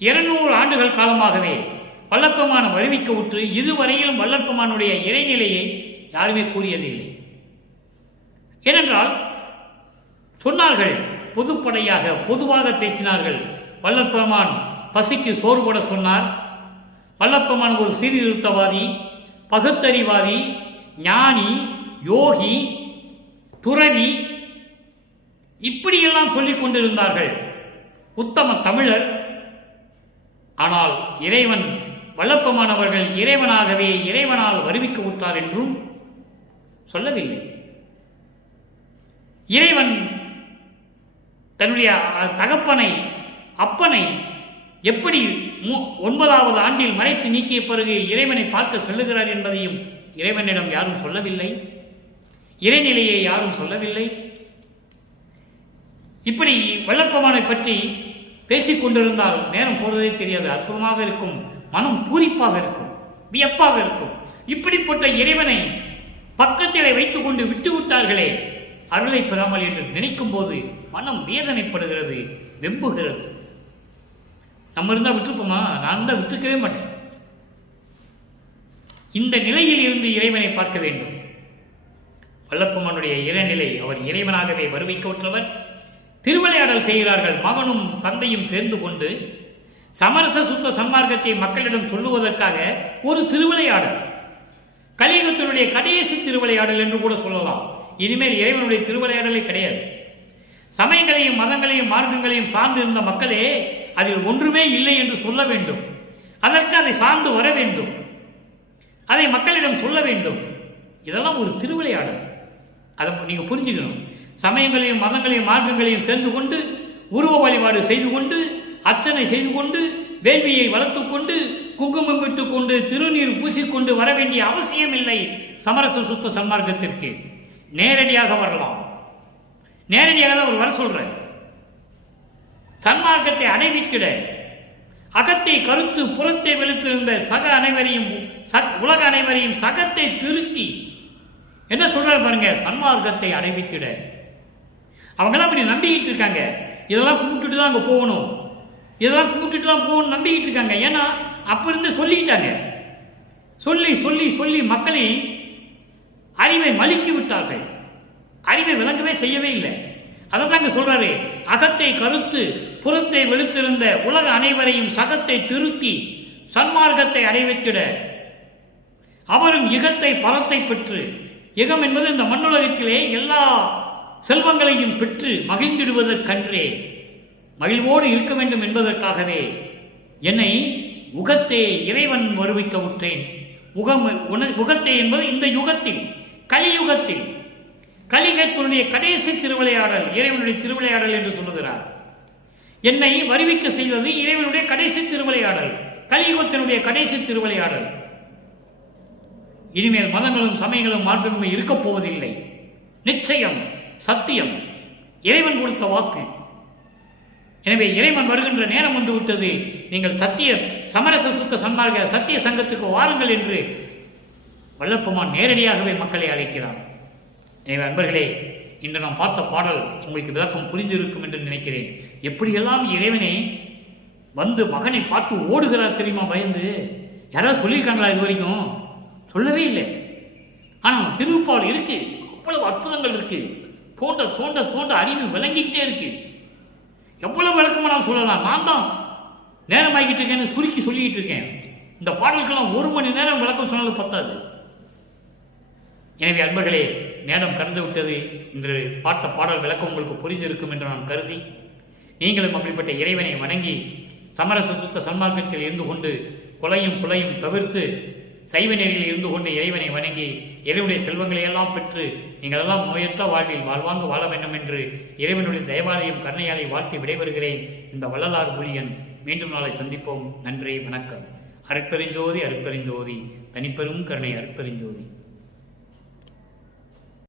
200 ஆண்டுகள் காலமாகவே வல்லப்பமான வருவிக்க உற்று இதுவரையிலும் வல்லப்பமானுடைய இறைநிலையை யாருமே கூறியதில்லை. ஏனென்றால் சொன்னார்கள், பொதுவாக பேசினார்கள். வல்லப்பெருமான் பசிக்கு சோறு போட சொன்னார். வல்லப்பெருமான் ஒரு சீர்திருத்தவாதி, பகுத்தறிவாதி, ஞானி, யோகி, துறவி, இப்படியெல்லாம் சொல்லிக் கொண்டிருந்தார்கள். உத்தம தமிழர். ஆனால் இறைவன் வல்லப்பெருமானவர்கள் இறைவனாகவே இறைவனால் வருவிக்க உற்றார் என்றும் சொல்லவில்லை. இறைவன் தன்னுடைய தகப்பனை, அப்பனை எப்படி 9வது ஆண்டில் மறைத்து நீக்கிய பிறகு இறைவனை பார்க்க சொல்லுகிறார் என்பதையும் இறைவனிடம் யாரும் சொல்லவில்லை. இறைநிலையை யாரும் சொல்லவில்லை. இப்படி வல்லப்பெருமானை பற்றி பேசிக் கொண்டிருந்தால் நேரம் போறதே தெரியாது. அற்புதமாக இருக்கும், மனம் பூரிப்பாக இருக்கும், வியப்பாக இருக்கும். இப்படிப்பட்ட இறைவனை பக்கத்திலே வைத்துக் கொண்டு விட்டு விட்டார்களே அருளை பெறாமல் என்று நினைக்கும் போது மனம் வேதனைப்படுகிறது, வெம்புகிறது. நம்ம இருந்தால் விட்டுருப்போமா? நான் தான் விட்டுருக்கவே மாட்டேன். இந்த நிலையில் இருந்து இறைவனை பார்க்க வேண்டும். வல்லப்பெருமானுடைய இறைநிலை, அவர் இறைவனாகவே வருவிக்க உற்றவர், திருவிளையாடல் செய்கிறார்கள். மகனும் தந்தையும் சேர்ந்து கொண்டு சமரச சுத்த சன்மார்க்கத்தை மக்களிடம் சொல்லுவதற்காக ஒரு திருவிளையாடல், கலியுகத்தினுடைய கடைசி திருவிளையாடல் என்று கூட சொல்லலாம். இனிமேல் இறைவனுடைய திருவிளையாடலே கிடையாது. சமயங்களையும் மதங்களையும் மார்க்கங்களையும் சார்ந்து இருந்த மக்களே அதில் ஒன்றுமே இல்லை என்று சொல்ல வேண்டும். அதற்கு அதை சார்ந்து வர வேண்டும், அதை மக்களிடம் சொல்ல வேண்டும். இதெல்லாம் ஒரு திருவிளையாடல். அதை நீங்க புரிஞ்சுக்கணும். சமயங்களையும் மதங்களையும் மார்க்கங்களையும் சேர்ந்து கொண்டு உருவ வழிபாடு செய்து கொண்டு அர்ச்சனை செய்து கொண்டு வேள்வியை வளர்த்துக் கொண்டு குங்குமம் விட்டுக் கொண்டு திருநீர் பூசிக்கொண்டு வர வேண்டிய அவசியம் இல்லை. சமரச சுத்த சன்மார்க்கத்திற்கு நேரடியாக வரலாம். நேரடியாக தான் ஒரு வர சொல்றேன். சன்மார்க்கத்தை அடைவித்திட அகத்தை கருத்து புறத்தை வெளுத்திருந்த உலக அனைவரையும் சகத்தை திருத்தி என்ன சொல்றாரு பாருங்க, சன்மார்க்கத்தை அடைவித்திட. அவங்கெல்லாம் அப்படி நம்பிக்கிட்டு இருக்காங்க. இதெல்லாம் கும்பிட்டுட்டு தான் அங்கே போகணும், இதெல்லாம் கும்பிட்டுட்டு தான் போகணும் நம்பிக்கிட்டு இருக்காங்க. ஏன்னா அப்ப இருந்து சொல்லிட்டாங்க. சொல்லி சொல்லி சொல்லி மக்களை அறிவை மலிக்கி விட்டார்கள். அறிவை விளங்கவே செய்யவே இல்லை. அதை தான் இங்க சொல்றாரு, அகத்தை கருத்து புறத்தை வெளுத்திருந்த உலக அனைவரையும் சகத்தை திருத்தி சன்மார்க்கத்தை அடைவித்திட அவரும் இகத்தை பரத்தை பெற்று, இகம் என்பது இந்த மண்ணுலகத்திலே எல்லா செல்வங்களையும் பெற்று மகிழ்ந்திடுவதற்கன்றே, மகிழ்வோடு இருக்க வேண்டும் என்பதற்காகவே என்னை உகத்தே இறைவன் வருவிக்க விட்டேன். உகத்தே என்பது இந்த யுகத்தில், கலியுகத்தில், கலியுகத்தினுடைய கடைசி திருவிளையாடல், இறைவனுடைய திருவிளையாடல் என்று சொல்லுகிறார். என்னை வருவிக்க செய்வது இறைவனுடைய கடைசி திருவிளையாடல், கலியுகத்தினுடைய கடைசி திருவிளையாடல். இனிமேல் மதங்களும் சமயங்களும் மார்க்கமும் இருக்கப் போவதில்லை. நிச்சயம், சத்தியம், இறைவன் கொடுத்த வாக்கு. எனவே இறைவன் வருகின்ற நேரம் வந்து விட்டது. நீங்கள் சத்திய சமரச சுத்த சன்மார்க்க சத்திய சங்கத்துக்கு வாருங்கள் என்று வல்லப்பெருமான் நேரடியாகவே மக்களை அழைக்கிறார். எனவே அன்பர்களே, இன்று நாம் பார்த்த பாடல் உங்களுக்கு விளக்கம் புரிந்திருக்கும் என்று நினைக்கிறேன். எப்படியெல்லாம் இறைவனை வந்து மகனை பார்த்து ஓடுகிறார் தெரியுமா, பயந்து. யாராவது சொல்லியிருக்காங்களா இது வரைக்கும்? சொல்லவே இல்லை. ஆனால் திருப்பால் இருக்கு, அவ்வளவு அற்புதங்கள் இருக்கு. தோண்ட தோண்ட தோண்ட அறிவு விளங்கிக்கிட்டே இருக்கு. எவ்வளவு விளக்கமா நான் சொல்லலாம். நான் தான் நேரம் ஆகிட்டு இருக்கேன்னு சுருக்கி சொல்லிக்கிட்டு இருக்கேன். இந்த பாடல்கெல்லாம் 1 மணி நேரம் விளக்கம் சொன்னது பத்தாது. எனவே அன்பர்களே, நேரம் கடந்து விட்டது. இன்று பார்த்த பாடல் விளக்கம் உங்களுக்கு புரிந்திருக்கும் என்று நான் கருதி, நீங்களும் அப்படிப்பட்ட இறைவனை வணங்கி சமரச சுத்த சன்மார்க்கத்தில் இருந்து கொண்டு கொலையும் புலையும் தவிர்த்து சைவ நெறியில் இருந்து கொண்டு இறைவனை வணங்கி இறைவனுடைய செல்வங்களை எல்லாம் பெற்று நீங்கள் எல்லாம் நோயற்ற வாழ்வில் வாழ்வாங்க வாழ வேண்டும் என்று இறைவனுடைய தயவாலயம் கருணையாலை வாழ்த்தி விடைபெறுகிறேன். இந்த வள்ளலார் புலியன். மீண்டும் நாளை சந்திப்போம். நன்றி, வணக்கம். அருட்பெருஞ்சோதி, அருட்பெருஞ்சோதி, தனிப்பெரும் கருணை அருட்பெருஞ்சோதி.